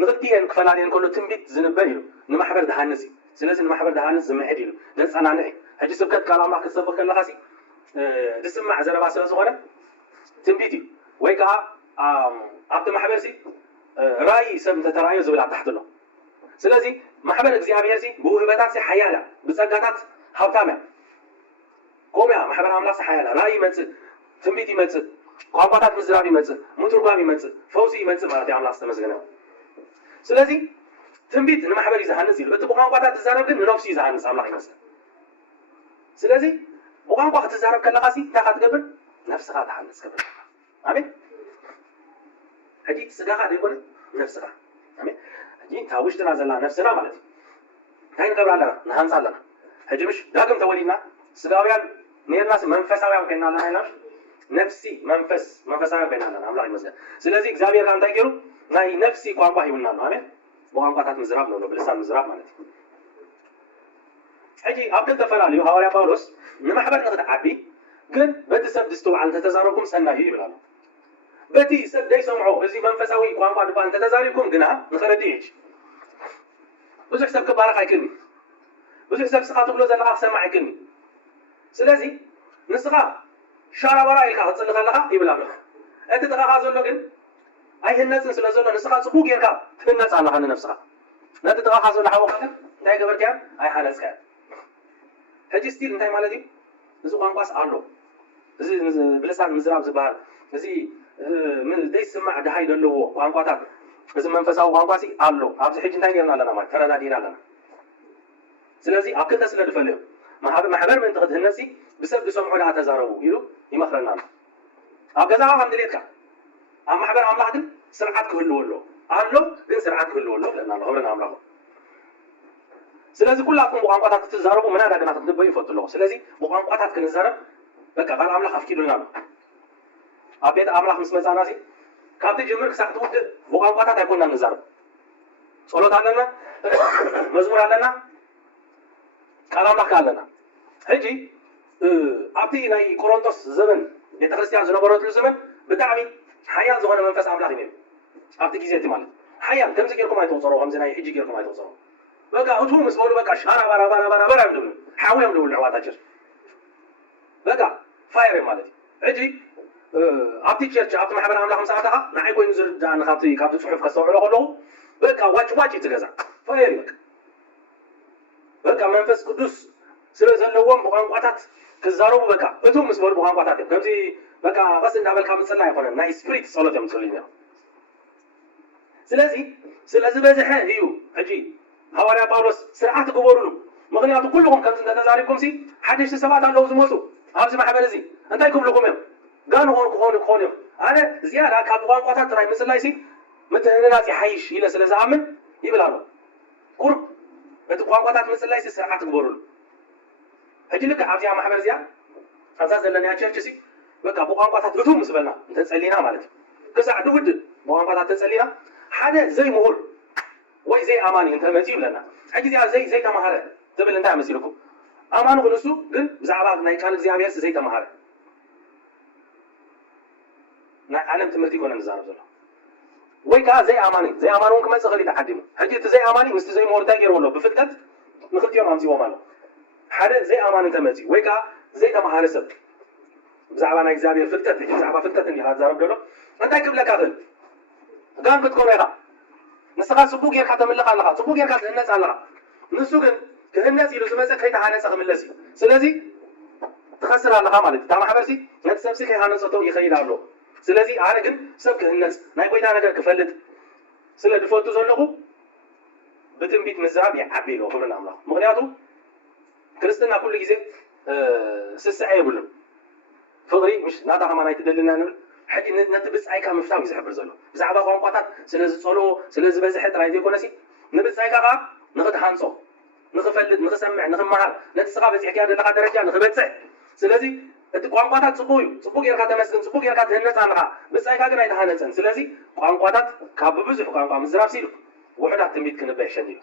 ንክልቲአን ክፈላለየን ከሎ ትንቢት ዝንበብ ኢሉ ንማሕበር ዝሃንፅ እዩ ስለዚ ንማሕበር ዝሃንፅ ዝምዕድ ኢሉ ዘፀናንዕ ሕጂ ስብከት ቃል ኣምላኽ ክትሰብክ ከለኻ ሲ ዝስማዕ ዘረባ ስለ ዝኾነ ትንቢት እዩ ወይ ከዓ ኣብቲ ማሕበር ሲ ራእይ ሰብ እንተተራእዮ ዝብል ኣብ ታሕቲ ኣሎ ስለዚ ማሕበር እግዚኣብሔር ሲ ብውህበታት ሲ ሓያላ ብፀጋታት ሃብታም እያ ከምኡ እያ ማሕበር ኣምላኽ ሲ ሓያላ ራእይ ይመፅእ ትንቢት ይመፅእ ቋንቋታት ምዝራብ ይመፅእ ምትርጓም ይመፅእ ፈውሲ ይመፅእ ማለት እዩ ኣምላኽ ዝተመስገነ ስለዚ ትንቢት ንማሕበር እዩ ዝሃንፅ ኢሉ እቲ ብቋንቋታት ትዛረብ ግን ንነፍሲ እዩ ዝሃንፅ ኣምላኽ ይመስል ስለዚ ብቋንቋ ክትዛረብ ከለኻ ሲ እንታይ ካ ትገብር ነፍስኻ ትሃንፅ ክብል ኣሜን ሕጂ ስጋኻ ዘይኮነ ነፍስኻ ኣሜን ሕጂ እንታ ውሽጥና ዘላ ነፍስና ማለት እዩ እንታይ ንገብር ኣለና ንሃንፃ ኣለና ሕጂ ምሽ ዳግም ተወሊድና ስጋውያን ነርናስ መንፈሳውያን ኮይና ኣለና ኢልና ነፍሲ መንፈሳውያን ኮይና ኣለና ኣምላኽ ይመስገን ስለዚ እግዚኣብሔርካ እንታይ ገይሩ ናይ ነፍሲ ቋንቋ ሂቡና ኣሎ ኣሜን ብቋንቋታት ምዝራብ ነው ብልሳን ምዝራብ ማለት እዩ ሕጂ ኣብ ክልተ ፈላለዩ ሃዋርያ ጳውሎስ ንማሕበር ንክትዓቢ ግን በቲ ሰብ ድስተውዓል እንተተዛረብኩም ሰናይ እዩ ይብል ኣሎ በቲ ሰብ ደይሰምዖ እዚ መንፈሳዊ ቋንቋ ድባል እንተተዛሪብኩም ግና ንኽረዲእ ሕጂ ብዙሕ ሰብ ክባረኽ ኣይክእልኒ ብዙሕ ሰብ ስኻ ትብሎ ዘለኻ ክሰማዕ ኣይክእልኒ ስለዚ ንስኻ ሻራባራ ኢልካ ክትፅሊ ከለኻ ይብል ኣሎ እቲ ጥቓኻ ዘሎ ግን ኣይህነፅን ስለ ዘሎ ንስኻ ፅቡቅ ጌርካ ትህነፅ ኣለኻ ንነፍስኻ ነቲ ጥቓኻ ዘሎ ሓወኻ ግን እንታይ ገበርክያ ኣይሓነፅካ ሕጂ ስቲል እንታይ ማለት እዩ እዚ ቋንቋስ ኣሎ እዚ ብልሳን ምዝራብ ዝበሃል እዚ ዘይስማዕ ድሃይ ዘለዎ ቋንቋታት እዚ መንፈሳዊ ቋንቋ ሲ ኣሎ ኣብዚ ሕጂ እንታይ ጌርና ኣለና ማለት ተረዳዲና ኣለና ስለዚ ኣብ ክልተ ስለ ድፈልዮ ማሕበር ምእንቲ ክትህነፅ ብሰብ ዝሰምዑ ዳ ተዛረቡ ኢሉ ይመክረና ኣሎ ኣብ ገዛኻ ከም ድሌትካ ኣብ ማሕበር ኣምላኽ ግን ስርዓት ክህልዎ ኣሎ ግን ስርዓት ክህልዎ ኣሎ ብለና ኣሎ ክብለና ኣምላኽ ስለዚ ኩላትኩም ብቋንቋታት ክትዛረቡ ምናዳ ግና ክትንበዩ ይፈቱ ኣለኹ ስለዚ ብቋንቋታት ክንዛረብ በቃ ቃል ኣምላኽ ኣፍኪዱልና ኣሎ ኣብ ቤት ኣምላኽ ምስ መፃና ሲ ካብቲ ጅምር ክሳዕ ትውድእ ብቋንቋታት ኣይኮንና ንዛረብ ጸሎት ኣለና መዝሙር ኣለና ቃል ኣምላኽ ኣለና ሕጂ ኣብቲ ናይ ቆሮንቶስ ዘመን ቤተ ክርስቲያን ዝነበረትሉ ዘመን ብጣዕሚ ሓያል ዝኾነ መንፈስ ኣምላኽ እዩ ኣብቲ ግዜ እቲ ማለት ሓያል ከምዚ ጌርኩም ኣይተውፀሮ ከምዚ ናይ ሕጂ ጌርኩም ኣይተውፀሮ በቃ እቱ ምስ በሉ በቃ ሻራ ባራ እዮም ድብሉ ሓውዮም ድብሉ ዕዋታቸር በቃ ፋየር ማለት እዩ ሕጂ ኣብቲ ቸርች ኣብቲ ማሕበር ኣምላኽ ምሳኣተኻ ንዓይ ኮይኑ ዝርዳእኒ ካብቲ ፅሑፍ ከስተውዕሎ ከለኹ በቃ ዋጭ ትገዛ ፋየር እዩ በቃ መንፈስ ቅዱስ ስለ ዘለዎም ብቋንቋታት ክዛረቡ በቃ እቱ ምስ በሉ ብቋንቋታት እዮም ከምዚ በቃ ቀስ እንዳበልካ ምፅላ ኣይኮነን ናይ ስፕሪት ጸሎት እዮም ዝፅልዩ ነይሮም ስለዚ ስለዝበዝሐ እዩ ሕጂ ሃዋርያ ጳውሎስ ስርዓት ግበሩሉ ምክንያቱ ኩልኩም ከምዚ እንተተዛሪብኩም ሲ ሓደሽቲ ሰባት ኣለዉ ዝመፁ ኣብዚ ማሕበር እዚ እንታይ ክብልኩም እዮም ጋን ክኾኑ እዮም ኣነ ዝያዳ ካብ ቋንቋታት ጥራይ ምፅላይ ሲ ምትህንናፅ ሓይሽ ኢለ ስለ ዝኣምን ይብል ኣሎ ቁርብ እቲ ቋንቋታት ምፅላይ ሲ ስርዓት ግበሩሉ ሕጂ ልክ ኣብዚኣ ማሕበር እዚኣ ኣብዛ ዘለናያ ቸርች ሲ በቃ ብቋንቋታት እቱ ምስ በልና እንተፀሊና ማለት እዩ ክሳዕ ድውድእ ብቋንቋታት ተፀሊና ሓደ ዘይምሁር ወይ ዘይ ኣማኒ እንተመፅኡ ይብለና ሕጂ እዚኣ ዘይተማሃረ ትብል እንታይ መሲልኩም ኣማኒ ኩንሱ ግን ብዛዕባ ናይ ቃል እግዚኣብሔር ዘይተማሃረ ናይ ዓለም ትምህርቲ ይኮነ ንዛረብ ዘሎ ወይ ከዓ ዘይኣማኒ እውን ክመፅእ ክእል ተዓዲሙ ሕጂ እቲ ዘይኣማኒ ምስቲ ዘይምሁር እንታይ ገይርዎ ኣሎ ብፍልጠት ንክልቲኦም ኣምፂዎም ኣሎ ሓደ ዘይኣማኒ እንተመፅኡ ወይ ከዓ ዘይተማሃረ ሰብ ብዛዕባ ናይ እግዚኣብሔር ፍልጠት ብዛዕባ ፍልጠት እንዲኻ ትዛረብ ዘሎ እንታይ ክብለካ ክእል ጋን ክትኮነ ኢኻ ንስኻ ፅቡቅ ጌርካ ተምልኽ ኣለኻ ፅቡቅ ጌርካ ትህነፅ ኣለኻ ንሱ ግን ክህነፅ ኢሉ ዝመፅእ ከይተሃነፀ ክምለስ እዩ ስለዚ ትኸስር ኣለኻ ማለት እዩ እታ ማሕበርሲ ነቲ ሰብሲ ከይሃነፀቶ ይኸይድ ኣሎ ስለዚ ኣነ ግን ሰብ ክህነፅ ናይ ጎይታ ነገር ክፈልጥ ስለ ድፈቱ ዘለኹ ብትንቢት ምዝራብ ይዓቢ ኢልዎ ክብልና ኣምላኽ ምክንያቱ ክርስትና ኩሉ ግዜ ስስዐ የብሉን ፍቕሪ ምሽ ናታ ኸማ ናይ ትደልና ንብል ሕጂ ነቲ ብፅዓይካ ምፍታው እዩ ዝሕብር ዘሎ ብዛዕባ ቋንቋታት ስለዝፀልዎ ስለዝበዝሐ ጥራይ ዘይኮነሲ ንብፅዓይካ ከዓ ንኽትሃንፆ ንኽፈልጥ ንኽሰምዕ ንኽመሃር ነቲ ስኻ በፂሕክያ ዘለካ ደረጃ ንኽበፅሕ ስለዚ እቲ ቋንቋታት ፅቡቅ እዩ ፅቡቅ ጌርካ ተመስግን ፅቡቅ ጌርካ ትህነፅ ኣለኻ ብፅዓይካ ግን ኣይተሃነፀን ስለዚ ቋንቋታት ካብ ብብዙሕ ቋንቋ ምዝራብ ሲሉ ውሕዳት ትንቢት ክንበይ ሸን እዩ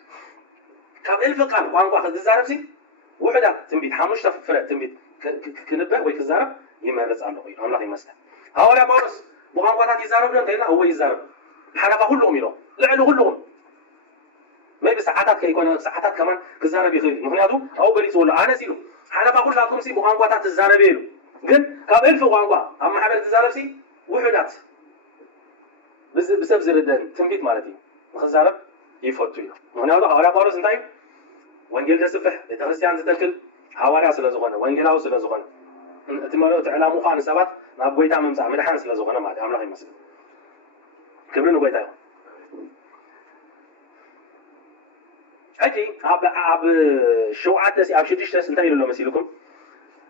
ካብ እልፊ ቃል ቋንቋ ክትዛረብ ሲ ውሕዳት ትንቢት 5 ፍረ ትንቢት كنبأ ويكزارب يمرز الله ويل أملاك يمسك هؤلاء بارس بقانقاتات يزارب لهم تينا هو يزارب حرفا كلهم يلو لعلو كلهم ما بساعات كيكون ساعات كمان كزارب يخيل مهنياتو أو بليس ولا أنا زيلو حرفا كلكم سي بقانقاتات الزارب يلو جن كابل في قانقا أما حبل الزارب سي وحدات بسبب زردن تنبيت مالتي مخزارب يفوتوا يلو مهنياتو هؤلاء بارس انتاي وانجيل جسفح يتخرسيان زتكل حواري سلا زغنا وانجيلاو سلا زغنا اتمروا تعلموا خان سبات ناب غويتا ممصا مدحان سلا زغنا ما املاك يمسل كبرن غويتا اجي اب شوعات سي اب شديش انتي له مسيلكم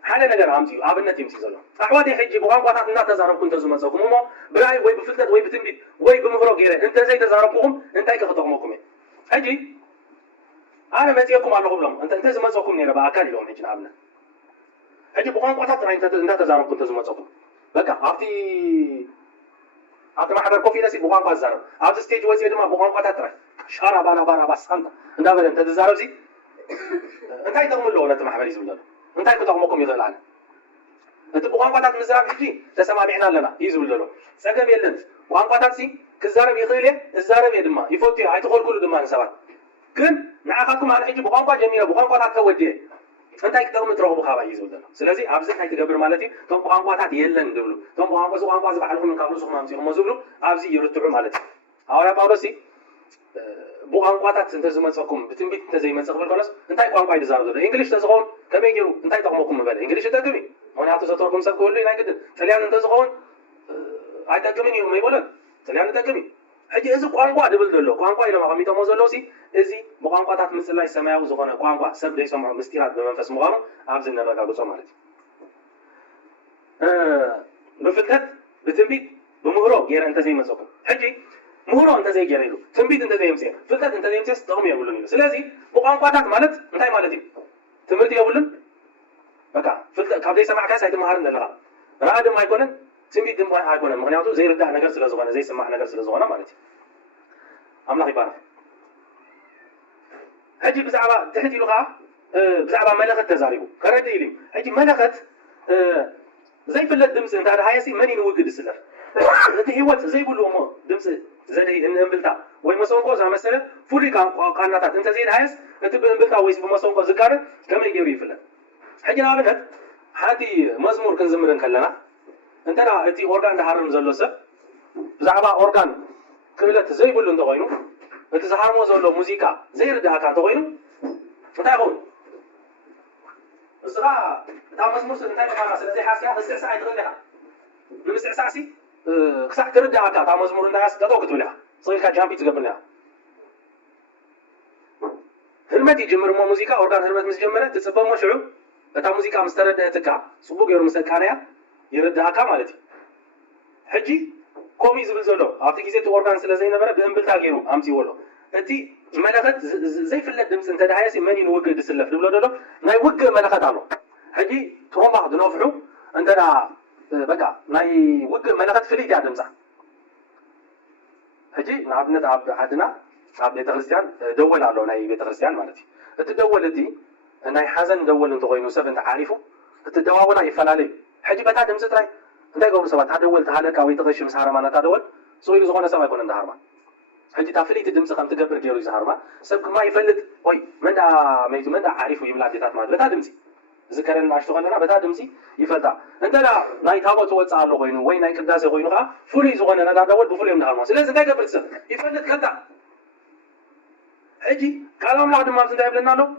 حاله ነገር አምጪ አብነት ይምሲ ዘሎ አህዋት ይحጂ በቋንቋታት እና ተዛረብኩን ተዝመጸኩም ሞ ብራይ ወይ በፍልጠት ወይ በትንቢት ወይ በመፍሮ ገይረ እንተ ዘይ ተዛረብኩም እንታይ ከፈተኩምኩም እጂ أنا ما تيجيكم على قبلهم أنت زمزوكم نيرة بأكل يوم هيجنا أبنا هجي بقوم قطعت راي أنت تزارب كنت زمزوكم بقى عفتي ما حدا كوفي ناسي بقوم قطع زارب عفت ستيج وزي ما بقوم قطعت راي شارع بانا بس أنت بدل أنت تزارب زي أنت هاي تقوم اللون أنت ما حبلي زمزوكم أنت هاي كتقومكم يضل عنه أنت بقوم قطعت مزرعة يجي تسمع بيعنا لنا يزول له سكب يلنت بقوم قطعت سي كزارب يخيله الزارب يدما يفوتي هاي تقول كله دما نسبات كن نعاقكم على حجي بقانقا جميلة بقانقا تكودي أنت يقدروا متروحوا بخابا يزودنا سلازي أبزت هاي تقبل مالتي توم بقانقا تات يلن دبلو توم بقانقا سو قانقا زبحلهم من قبل سو مامسي هم زبلو أبزي يرتعوا مالتي هؤلاء باولوسي بقانقا تات أنت زمانكم بتنبيت أنت زي ما تقبل خلاص أنت قانقا يدزاروا ده إنجليش تزغون كم يجروا أنت يتقمكم مبالغ إنجليش تدمي هون هاتوا ستوركم سب كله هنا كده تليان أنت زغون هاي تقمني يوم ما يقولن تليان تقمي حجي إذا قانقا دبل دلو قانقا إلى ما قميت موزلوسي إذا بقانقات مثل لا يسمعوا زغنا قانقا سب ليس مع مستيرات بمنفس مغامر أبزنا الرجال بصمالتي بفتت بتنبيت بمهرو غير أنت زي ما سوكم حجي مهرو أنت زي جريلو تنبيت أنت زي مسير فتت أنت زي مسير تقوم يقولون سلازي بقانقات مالت أنتي مالتي تمرتي يقولون بقى فتت قبل يسمع كاس هيدا مهارنا لها راد ما يكونن تنبيت ما يكونن مهنياتو زي رده نجار سلا زغنا زي سمع نجار سلا زغنا مالتي أملاك يبارك هجي بزعبة تحتي لغة بزعبة ملخة تزاريبو كردي لي هجي ملخة زي فلت دمس انت هذا هايسي مني نوجد السلف انت هيوت زي بقولوا ما دمس زي ان امبلتا وي مسون كوزا مثلا فولي قاناتات انت زي هايس انت بامبلتا ويس بمسون كوزا ذكر كما يجيو يفلت هجي نابنت حدي مزمور كنزمرن كلنا انتنا انت اورغان دحرم زلو سب بزعبة اورغان كلت زي بقولوا انت غينو انت زحرمو زلو موسيقى زي ردها كان تغينو انت يقول الصراحة تاع مزمور سنتين بقى سلازي حاسيا استعساع يتغلها بمستعساع سي كساع ترد عكا تاع مزمور الناس تدوك تولها صغير كان جامبي تقبلها هرمت يجمر مو موسيقى اورغان هرمت مسجمره تتصبب مو شعوب تاع موسيقى مسترده تكا صبوق يرو مسكانيا يرد عكا مالتي حجي كومي زبل زلو عرفتي كيزي تو اورغان سلازي نبره بامبلتا غيرو امتي ولو انتي ملخت زي فلت دمس انت دحياسي مني نوجد السلف دبلو دلو ناي وجه ملخت عنه حجي تروم بعض نوفعو عندنا بقى ناي وجه ملخت فليت يا دمسا حجي نعبنا عدنا عبد بيت كريستيان دول على ناي بيت كريستيان مالتي تدولتي ناي حزن دول انت غينو سب انت عارفه تدواونا يفلالي حجي بتا دمس تراي انت يقول سبات تدول تهلك او يتغش مسحره ما تدول سوي زغونه سما يكون عند حرما حجي تفليت الدمس خم تقبر جيرو يزهرما سبك ما يفلت وي من دا ميتو من دا عارفو يملا ديتات مالت بتا دمسي ذكرنا اشتغلنا بتا دمسي يفلتا انتنا ناي تابوت وصا له غينو وي ناي قداسه غينو خا فولي زغونه دا دول بفولي من حرما سلاذ انت قبر تسب يفلت كدا حجي قالوا ما دم ما زنت يبلنا له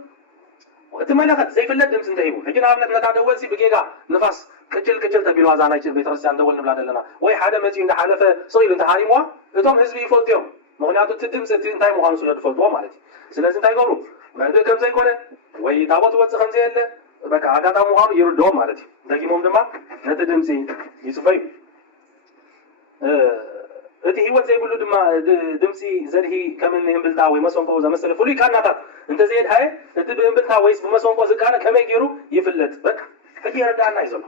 وتملخت زي فلت دمس انت يبو حجي نابلت نتا دول سي بقيقا نفاس كجل تبينو ازانا يجي بيت كريستيان دول نبلا دلنا وي حدا متي اند حلفه صغير انت حريموا اتوم حزب يفوتيو مغنياتو تدمس انتي مخانو سلاد فوتوا مالتي سلازي انتي يقولوا مرده كم زي كونه وي تابوت وص خمسه يله بقى عاقاتا مخانو يردو مالتي دقيموم دما نت دمسي يصفي እቲ ህይወት ዘይብሉ ድማ ድምፂ ዘርሂ ከመን ህምብልታ ወይ መስንቆ ዘመሰለ ፍሉይ ካናታት እንተ ዘይድ ሃየ እቲ ብህምብልታ ወይስ ብመስንቆ ዝቃነ ከመይ ገይሩ ይፍለጥ በቃ ሕጂ ይረዳእና እዩ ዘሎ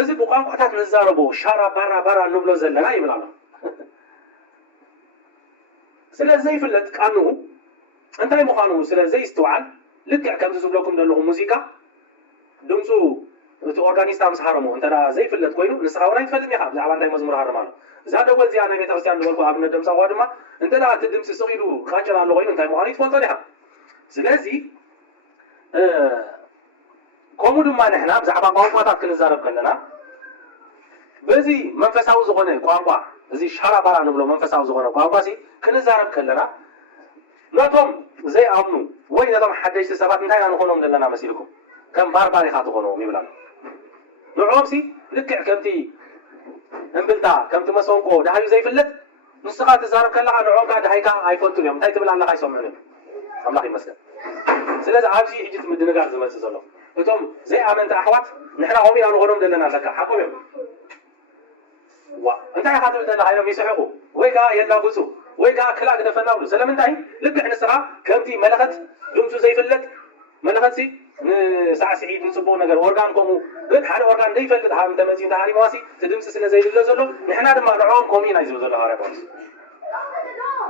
እዚ ብቋንቋታት ንዛረቦ ሻራ ባራ ንብሎ ዘለና ይብል ኣሎ ስለዘይፍለጥ ቃኑ እንታይ ምዃኑ ስለዘይስተውዓል ልክዕ ከምዚ ዝብለኩም ዘለኹም ሙዚቃ ድምፁ እቲ ኦርጋኒስታ ምስ ሃረሞ እንተዳ ዘይፍለጥ ኮይኑ ንስኻ እውን ኣይትፈልጥን ኢኻ ብዛዕባ እንታይ መዝሙር ሃርም ኣሎ እዛ ደወል እዚኣ ናይ ቤተክርስትያን ዝበልኩ ኣብነት ደምፃዋ ድማ እንተዳ እቲ ድምፂ ስቕ ኢሉ ክቃጭል ኣሎ ኮይኑ እንታይ ምዃኑ ይትፈልጦን ኢኻ ስለዚ ከምኡ ድማ ንሕና ብዛዕባ ቋንቋታት ክንዛረብ ከለና በዚ መንፈሳዊ ዝኾነ ቋንቋ እዚ ሻራባራ ንብሎ መንፈሳዊ ዝኾነ ቋንቋ ሲ ክንዛረብ ከለና ነቶም ዘይኣምኑ ወይ ነቶም ሓደሽቲ ሰባት እንታይ ኢና ንኾኖም ዘለና መሲልኩም ከም ባርባር ኢኻ ትኾኖም ይብላሉ ንዕኦም ሲ ልክዕ ከምቲ እምብልታ ከምቲ መሰንቆ ድሃዩ ዘይፍለጥ ንስኻ ትዛረብ ከለኻ ንዕኦም ከዓ ድሃይካ ኣይፈልጡን እዮም እንታይ ትብል ኣለካ ይሰምዑን እዮም ኣምላኽ ይመስገን ስለዚ ኣብዚ ሕጂ እቲ ምድንጋር ዝመፅእ ዘሎ እቶም ዘይኣመንቲ ኣሕዋት ንሕና ከምኡ ኢና ንኾኖም ዘለና ኣለካ ሓቆም እዮም እንታይ ኢኻ ትብል ዘለካ ኢሎም ይስሕቁ ወይ ከዓ የላጉፁ ወይ ከዓ ክላእ ግደፈና ብሉ ስለምንታይ ልክዕ ንስኻ ከምቲ መለኸት ድምፁ ዘይፍለጥ መለኸት ሲ ንሳዕስዒት ንፅቡቕ ነገር ኦርጋን ከምኡ ግን ሓደ ኦርጋን ዘይፈልጥ ሃብ እንተመፅኡ እንተሃሪምዋሲ እቲ ድምፂ ስለ ዘይድሎ ዘሎ ንሕና ድማ ንዕኦም ከምኡ ኢና ይዝብል ዘሎ ሃርያ ጳውሎስ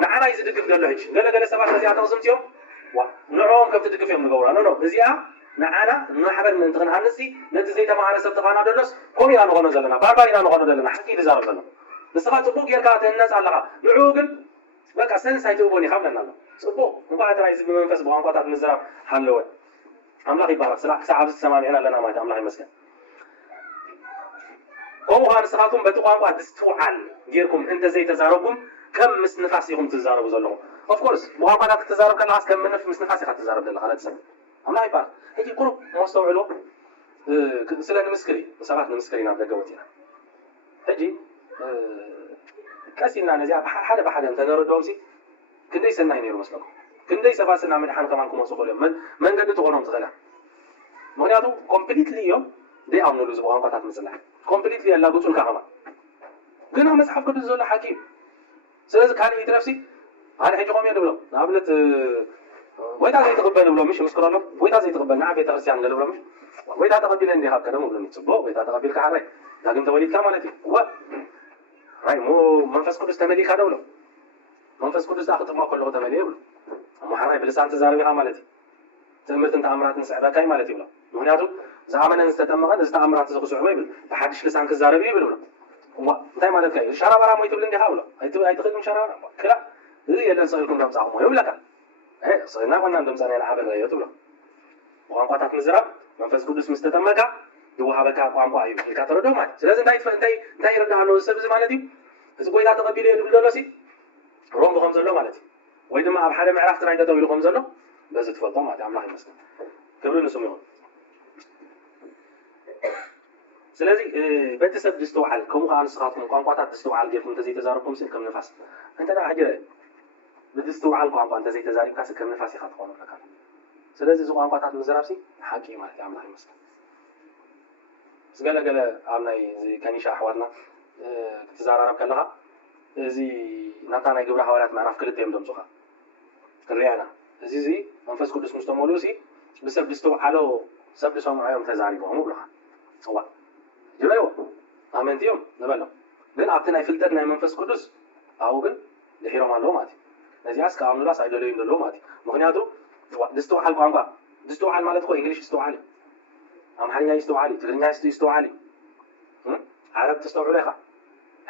ንዓና እዩ ዝድግፍ ዘሎ ሕጂ ገለገለ ሰባት ነዚኣ ተቕስምፂኦም ንዕኦም ከም ትድግፍ እዮም ንገብራ ኖ እዚኣ ንዓና ንማሕበር ምእንቲ ክንሃንሲ ነቲ ዘይተማሃረ ሰብ ተኻና ደሎስ ከምኡ ኢና ንኾኖ ዘለና ባርባር ኢና ንኾኖ ዘለና ሓቂ ዝዛረብ ዘሎ ንስኻ ፅቡቕ ጌርካ ትህነፅ ኣለኻ ንዕኡ ግን በቃ ሰንስ ኣይትህቦን ኢኻ ብለና ኣሎ ፅቡቕ እንኳ ጥራይ ብመንፈስ ብቋንቋታት ምዝራብ ሃለወ ኣምላኽ ይባረክ ክሳብ ኣብዚ ተሰማሚዕና ኣለና ማለት ኣምላኽ ይመስገን ከምኡ ከዓ ንስኻትኩም በቲ ቋንቋ ድስትውዓል ጌርኩም እንተዘይተዛረብኩም ከም ምስ ንፋስ ኢኹም ትዛረቡ ዘለኹም ኦፍኮርስ ብቋንቋታት ክትዛረብ ከለኻስ ከም ምስ ንፋስ ኢኻ ትዛረብ ዘለኻ ነቲ ሰብ ኣምላኽ ይባረክ ሕጂ ቁሩብ መስተውዕሎ ስለ ንምስክር እዩ ሰባት ንምስክር ኢና ደገ ወፂና ሕጂ ቀስ ኢልና ነዚኣ ሓደ ብሓደ እንተነረድኦም ሲ ክንደይ ሰናይ ነይሩ መስለኩም ክንደይ ሰባት ስና ምድሓን ከማን ክመፁ ክእሉ እዮም መንገዲ ትኾኖም ትኽእላ ምክንያቱ ኮምፕሊትሊ እዮም ዘይኣምንሉ እዚ ብቋንቋታት ምፅላሕ ኮምፕሊትሊ ያላጉፁልካ ከማ ግን ኣብ መፅሓፍ ቅዱስ ዘሎ ሓቂ እዩ ስለዚ ካልእ ይትረፍሲ ኣነ ሕጂ ከምኡ እየ ንብሎም ንኣብነት ወይታ ዘይትቕበል ብሎም ምሽ ምስክሮ ኣሎ ወይታ ዘይትቕበል ንዓ ቤተክርስትያን ገለ ብሎም ወይታ ተቐቢለ እንዲ ካብ ቀደም ብሎኒ ፅቡቕ ወይታ ተቐቢልካ ሓራይ ዳግም ተወሊድካ ማለት እዩ ራይ ሞ መንፈስ ቅዱስ ተመሊእካ ዶ ብሎ መንፈስ ቅዱስ ዳ ክጥምዖ ከለኹ ተመሊእ ብሎ እሞ ሓራይ ብልሳን ትዛረብ ኢኻ ማለት እዩ ትምህርትን ተኣምራትን ስዕበካይ ማለት እዩ ብሎ ምክንያቱ ዝኣመነን ዝተጠመቐን እዚ ተኣምራት እዚ ክስዕቦ ይብል ብሓድሽ ልሳን ክዛረብ እዩ ይብል ብሎ እንታይ ማለትካ እዩ ሻራባራ ሞይ ትብል እንዲኻ ብሎ ኣይትኽእልም ሻራባራ ክላ እዚ የለን ስኽኢልኩም ተምፃኹሞ ይብለካ ስኽኢልና ቆና እንደምፃና ንዓበል ረዮ ትብሎ ብቋንቋታት ምዝራብ መንፈስ ቅዱስ ምስ ተጠመካ ዝወሃበካ ቋንቋ እዩ ኢልካ ተረድኦ ማለት ስለዚ እንታይ ይርዳእ ኣሎ ሰብ እዚ ማለት እዩ እዚ ጎይታ ተቐቢሉ እየ ድብል ዘሎ ሲ ሮንጎ ከም ዘሎ ማለት እዩ ወይ ድማ ኣብ ሓደ ምዕራፍ ጥራይ ጠጠው ኢሉ ከም ዘሎ በዚ ትፈልጦ ማለት እዩ ኣምላኽ ይመስገን ክብሪ ንስሙ ይኹን ስለዚ በቲ ሰብ ድስተውዓል ከምኡ ከዓ ንስኻትኩም ቋንቋታት ድስተውዓል ጌርኩም እንተዘይተዛረብኩም ስል ከም ንፋስ እንተዳ ሕጂ ብድስተውዓል ቋንቋ እንተዘይተዛሪብካ ስል ከም ንፋስ ኢኻ ትኾኑ ኣለካ ስለዚ እዚ ቋንቋታት ምዝራብ ሲ ሓቂ ማለት እዩ ኣምላኽ ይመስገን ገለገለ ኣብ ናይ ከኒሻ ኣሕዋትና ክትዘራረብ ከለኻ እዚ ናታ ናይ ግብረ ሓዋርያት ምዕራፍ 2 እዮም ደምፁኻ ክንሪአ ኢና እዚ መንፈስ ቅዱስ ምስ ተመልኡ ሲ ብሰብ ድስተውዓሎ ሰብ ድሰምዖ ተዛሪቦም ብለኻ እዋ ጅረይዎ ኣመንቲ እዮም ንበሎም ግን ኣብቲ ናይ ፍልጠት ናይ መንፈስ ቅዱስ ኣብኡ ግን ድሒሮም ኣለዎ ማለት እዩ ነዚኣስ ካብ ኣምኑላስ ኣይደለዩም ዘለዉ ማለት እዩ ምክንያቱ ድስተውዓል ቋንቋ ድስተውዓል ማለት እኮ እንግሊሽ ዝተውዓል እዩ ኣምሓርኛ ይስተውዓል እዩ ትግርኛ ይስተውዓል እዩ ዓረብ ተስተውዕሎ ኢኻ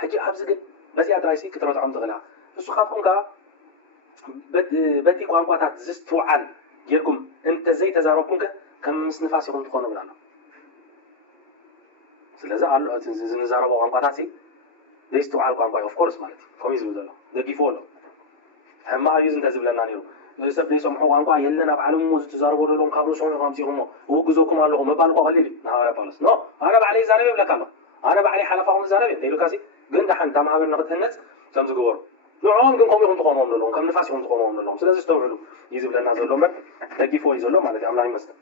ሕጂ ኣብዚ ግን በዚኣ ጥራይሲ ክትረድዖም ትኽእላ ንስኻትኩም ከዓ በቲ ቋንቋታት ዝስተውዓል ጌርኩም እንተዘይተዛረብኩም ከም ምስ ንፋስ ኢኹም ትኾኑ ብላ ኣሎ ስለዚ ኣሎ እቲ ዝንዛረቦ ቋንቋታት ዘይስተውዓል ቋንቋ እዩ ኦፍኮርስ ማለት እዩ ከምኡ ዝብል ዘሎ ደጊፍዎ ኣሎ ሕማቕ እዩ እንተዝብለና ነይሩ ሰብ ዘይሰምዖ ቋንቋ የለን ኣብ ዓለም ሞ ዝትዛረቦ ደሎም ካብ ርእሶም ከምፂኹሞ እውግዘኩም ኣለኹ መባል እኳ ቀሊል እዩ ንሃዋርያ ጳውሎስ ኖ ኣነ ባዕለይ ይዛረብ የብለካ ኣሎ ኣነ ባዕለይ ሓላፋኹም ዝዛረብ እየ እንተኢሉካሲ ግን ዳሓን እታ ማህበር ንኽትህነፅ ከም ዝግበሩ ንዕኦም ግን ከምኡ ኢኹም ትኾንዎም ዘለኹም ከም ንፋስ ኢኹም ትኾንዎም ዘለኹም ስለዚ ዝተውዕሉ እዩ ዝብለና ዘሎ እምበር ደጊፍዎ እዩ ዘሎ ማለት እዩ ኣምላኽ ይመስገን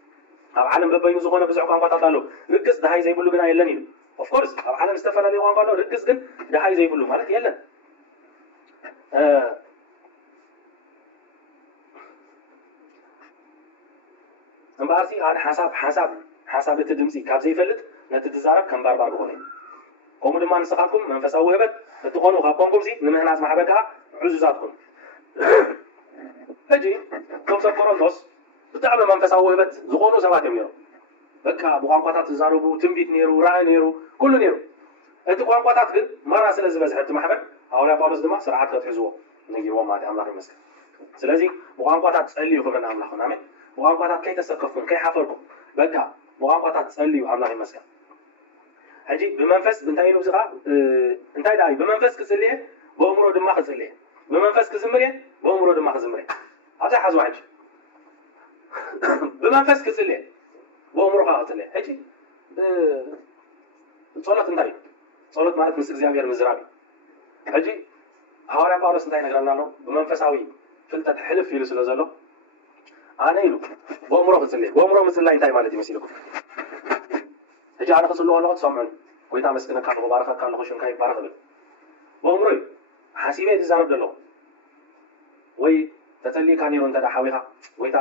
ኣብ ዓለም በበይኑ ዝኾነ ብዙሕ ቋንቋታት ኣሎ ርግፅ ድሃይ ዘይብሉ ግና የለን ኢሉ ኦፍኮርስ ኣብ ዓለም ዝተፈላለዩ ቋንቋ ኣሎ ርግፅ ግን ድሃይ ዘይብሉ ማለት የለን እምበኣርሲ ኣነ ሓሳብ እቲ ድምፂ ካብ ዘይፈልጥ ነቲ ትዛረብ ከም ባርባር ክኾነ እዩ ከምኡ ድማ ንስኻትኩም መንፈሳዊ ውህበት እትኾኑ ካብ ኮንኩምሲ ንምህናፅ ማሕበር ከዓ ዕዙዛት ኩኑ ሕጂ እቶም ሰብ ቆሮንቶስ ብጣዕሚ መንፈሳዊ ውህበት ዝኾኑ ሰባት እዮም ነይሮም በቃ በቋንቋታት ተዛረቡ ትንቢት ነይሩ ራእይ ነይሩ ኩሉ ነይሩ እቲ ቋንቋታት ግን መራ ስለ ዝበዝሐ እቲ ማሕበር ሐዋርያ ጳውሎስ ድማ ስርዓት ከትሕዝዎ ነጊርዎም ማለት ኣምላኽ ይመስገን ስለዚህ በቋንቋታት ጸልዩ ክብረና ኣምላኽ አሜን በቋንቋታት ከይተሰከፍኩም ከይሓፈርኩም በቃ በቋንቋታት ጸልዩ ኣምላኽ ይመስገን ሕጂ ብመንፈስ እንታይ ኢሉ ብዝኻ እንታይ ዳይ ብመንፈስ ክጽልየ በእምሮ ድማ ክጽልየ ብመንፈስ ክዝምር በእምሮ ድማ ክዝምር ኣብዛ ሓዝዋ ሕጂ ብመንፈስ ክጽልየ በእምሮ ክጽልየ ሕጂ ጸሎት እንታይ ጸሎት ማለት ምስ እግዚአብሔር ምዝራብ ሕጂ ሐዋርያ ጳውሎስ እንታይ ነገርና ነው በመንፈሳዊ ፍልጠት ሕልፍ ይሉ ስለ ዘሎ ኣነ ኢሉ በእምሮ ክጽልየ በእምሮ ምጽላይ እንታይ ማለት ይመስለኩም ሕጂ ኣነ ክጽልዮ ኣለኹ ትሰምዑኒ ጎይታ መስግነካ ኣለኹ ባረኸካ ኣለኹ ሽምካ ይባረኽ ብል በእምሮ እዩ ሓሲበ ትዛረብ ዘለኹ ወይ ተጸልይካ ነይሩ እንተዳ ሓዊኻ ጎይታ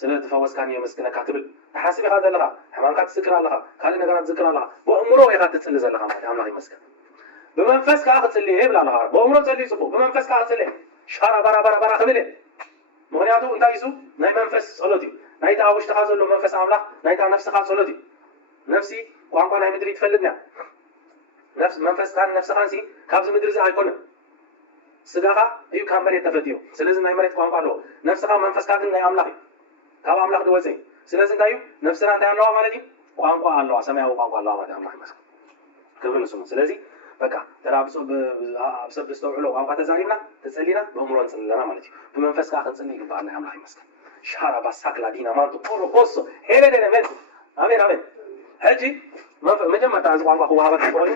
ስለ ተፈወስካኒ የመስግነካ ትብል ተሓስቢኻ ዘለኻ ሕማምካ ትዝክር ኣለኻ ካልእ ነገራት ትዝክር ኣለኻ በእምሮ ኢኻ ትጽሊ ዘለኻ ማለት ኣምላኽ ይመስገን ብመንፈስ ከዓ ክጽልየ ይብል ኣለኻ በእምሮ ጸልዩ ጽቡቕ ብመንፈስ ከዓ ክጽልየ ሻራ ባራ ባራ ባራ ክብል ምክንያቱ እንታይ እሱ ናይ መንፈስ ጸሎት እዩ ናይታ ኣብ ውሽጥኻ ዘሎ መንፈስ ኣምላኽ ናይታ ነፍስኻ ጸሎት እዩ ነፍሲ ቋንቋ ናይ ምድሪ ትፈልጥና ነፍስ መንፈስካን ነፍስኻን ሲ ካብዚ ምድሪ እዚ ኣይኮነን ስጋኻ እዩ ካብ መሬት ተፈጥዩ ስለዚ ናይ መሬት ቋንቋ ኣለዎ ነፍስኻ መንፈስካ ግን ናይ ኣምላኽ እዩ ካብ ኣምላኽ ድወፅእ እዩ ስለዚ እንታይ እዩ ነፍስና እንታይ ኣለዋ ማለት እዩ ቋንቋ ኣለዋ ሰማያዊ ቋንቋ ኣለዋ ማለት ኣምላኽ ይመስገን ክብሪ ንስሙ ስለዚ በቃ ተራብሶ ብሰብ ዝተውዕሎ ቋንቋ ተዛሪብና ተጸሊና በእምሮ እንጽልለና ማለት እዩ ብመንፈስ ከዓ ክንጽልይ ይግባአና ኣምላኽ ይመስገን ሻራ ባሳክላ ዲና ማንቱ ኦሮ ሆሶ ሄለደነ ሜን ኣሜን ኣሜን ሕጂ መጀመርታ እዚ ቋንቋ ክወሃበካ ትኽእሉ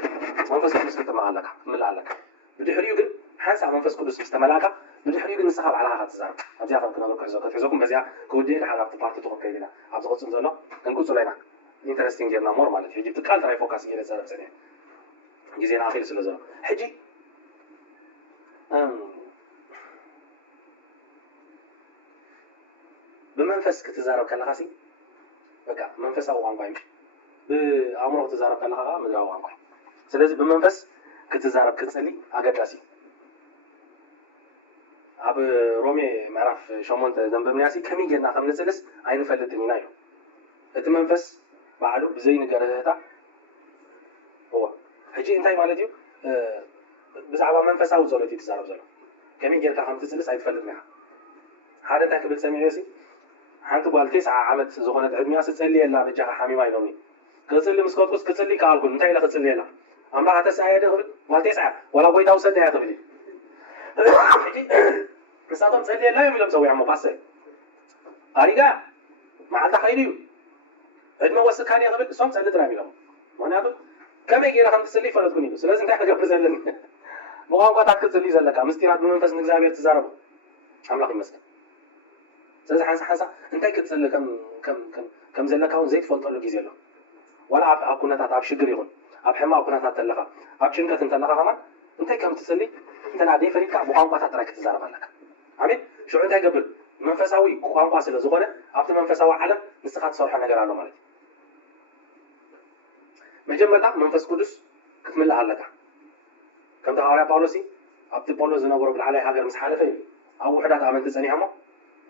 መንፈስ ቅዱስ ክትመልእ ኣለካ ትምልእ ኣለካ ብድሕሪኡ ግን ሓንሳብ መንፈስ ቅዱስ ምስ ተመልኣካ ብድሕሪኡ ግን ንስኻ ባዕልኻ ክትዛረብ ኣብዚኣ ከም ክነብር ክትሕዘኩም በዚኣ ክውድእ ድሓር ኣብቲ ፓርቲ ትኾን ከይድና ኣብ ዝቕፅል ዘሎ ክንቅፅሎ ኢና ኢንተረስቲንግ ጌርና ሞር ማለት እዩ ሕጂ ትካል ጥራይ ፎካስ ገለ ዘረብ ፀኒሐ ጊዜና ኣኺሉ ስለ ዘሎ ሕጂ ብመንፈስ ክትዛረብ ከለኻ ሲ በቃ መንፈሳዊ ቋንቋ እዩ ብኣእምሮ ክትዛረብ ከለኻ ከዓ ምድራዊ ቋንቋ እዩ ስለዚ ብመንፈስ ክትዛረብ ክትጸልይ ኣገዳሲ ኣብ ሮሜ ምዕራፍ 8 ዘንበብናሲ ከመይ ጌርና ከም ንጽልስ ኣይንፈልጥን ኢና ኢሉ እቲ መንፈስ ባዕሉ ብዘይ ንገረታ ሕጂ እንታይ ማለት እዩ ብዛዕባ መንፈሳዊ ጸሎት እዩ ትዛረብ ዘሎ ከመይ ጌርካ ከም ትጽልስ ኣይትፈልጥን ኢኻ ሓደ እንታይ ክብል ሰሚዐ ሲ ሓንቲ ጓል 9 ዓመት ዝኾነት ዕድሚያ ስጸልየላ በጃኻ ሓሚማ ኢሎሚ ክጽሊ ምስ ከጥቁስ ክጽሊ ከኣልኩን እንታይ ኢለ ክጽልየላ ኣምላኽ ተሰኣየደ ክብል ጓል 9 ወላ ጎይታ ውሰደ እያ ትብል ሕጂ ንሳቶም ጸልየላ እዮም ኢሎም ፀዊዖሞ ፓስተር ኣሪጋ መዓልታ ኸይዱ እዩ ዕድመ ወስድካኒ ክብል እሶም ጸሊ ጥራይ ኢሎም ምክንያቱ ከመይ ጌራ ከም ትጽሊ ይፈለጥኩን ኢሉ ስለዚ እንታይ ክገብር ዘለኒ ብቋንቋታት ክትጽልይ ዘለካ ምስጢራት ብመንፈስ ንእግዚኣብሔር ትዛረቡ ኣምላኽ ይመስገን ስለዚ ሓንሳ እንታይ ክትጽሊ ከም ዘለካ እውን ዘይትፈልጠሉ ግዜ ኣሎ ወላ ኣብ ኩነታት ኣብ ሽግር ይኹን ኣብ ሕማቅ ኩነታት ተለኻ ኣብ ጭንቀት እንተለኻ ኸማ እንታይ ከም ትጽሊ እንተና ደይፈሊጥካ ብቋንቋታት ጥራይ ክትዛረብ ኣለካ አሜን ሽዑ እንታይ ገብር መንፈሳዊ ቋንቋ ስለ ዝኾነ ኣብቲ መንፈሳዊ ዓለም ንስኻ ትሰርሖ ነገር ኣሎ ማለት እዩ መጀመርታ መንፈስ ቅዱስ ክትምልእ ኣለካ ከምቲ ሐዋርያ ጳውሎስ ኣብቲ ጳውሎስ ዝነበሮ ብላዕላይ ሃገር ምስ ሓለፈ እዩ ኣብ ውሕዳት ኣመንቲ ጸኒሖሞ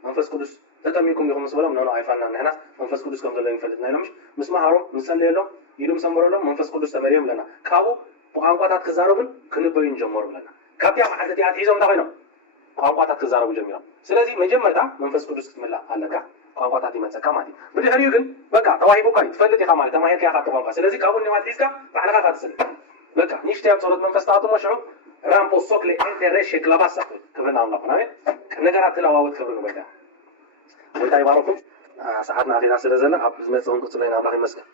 መንፈስ ቅዱስ ተጠሚኩም ዲኹም ምስ በሎም ነኖ ኣይፋልና ንሕናስ መንፈስ ቅዱስ ከም ዘሎ ይንፈልጥና ኢሎም ምስ መሃሮም ንጸልየሎም ኢሉ ሰንበረሎም መንፈስ ቅዱስ ተመልዮም ብለና ካብኡ ብቋንቋታት ክዛረቡን ክንበዩን ጀመሩ ብለና ካብቲያ መዓልቲ እቲኣ ትሒዞም እንታይ ኮይኖም ቋንቋታት ክዛረቡ ጀሚሮም ስለዚ መጀመርታ መንፈስ ቅዱስ ክትምልእ ኣለካ ቋንቋታት ይመጸካ ማለት እዩ ብድሕሪኡ ግን በቃ ተዋሂቡካ ትፈልጥ ኢኻ ማለት ተማሂርካ ኢኻ ቋንቋ ስለዚ ካብኡ ንዋት ሒዝካ ባዕልኻ ትጽልይ በቃ ንሽተይ ኣብ ጸሎት መንፈስ ተኣትሞ ሽዑ ራምፖ ሶክሌ ኤንተሬሽ ክላባሳ ክብርና ኣምላኽና አሜን ነገራት ትለዋወጥ ክብሪ ንጎይታ ጎይታ ይባረኩም ሰዓትና ኣኺና ስለ ዘላ ኣብ ዝመጽእ እንቅጽሎ ኢና ኣምላኽ ይመስገን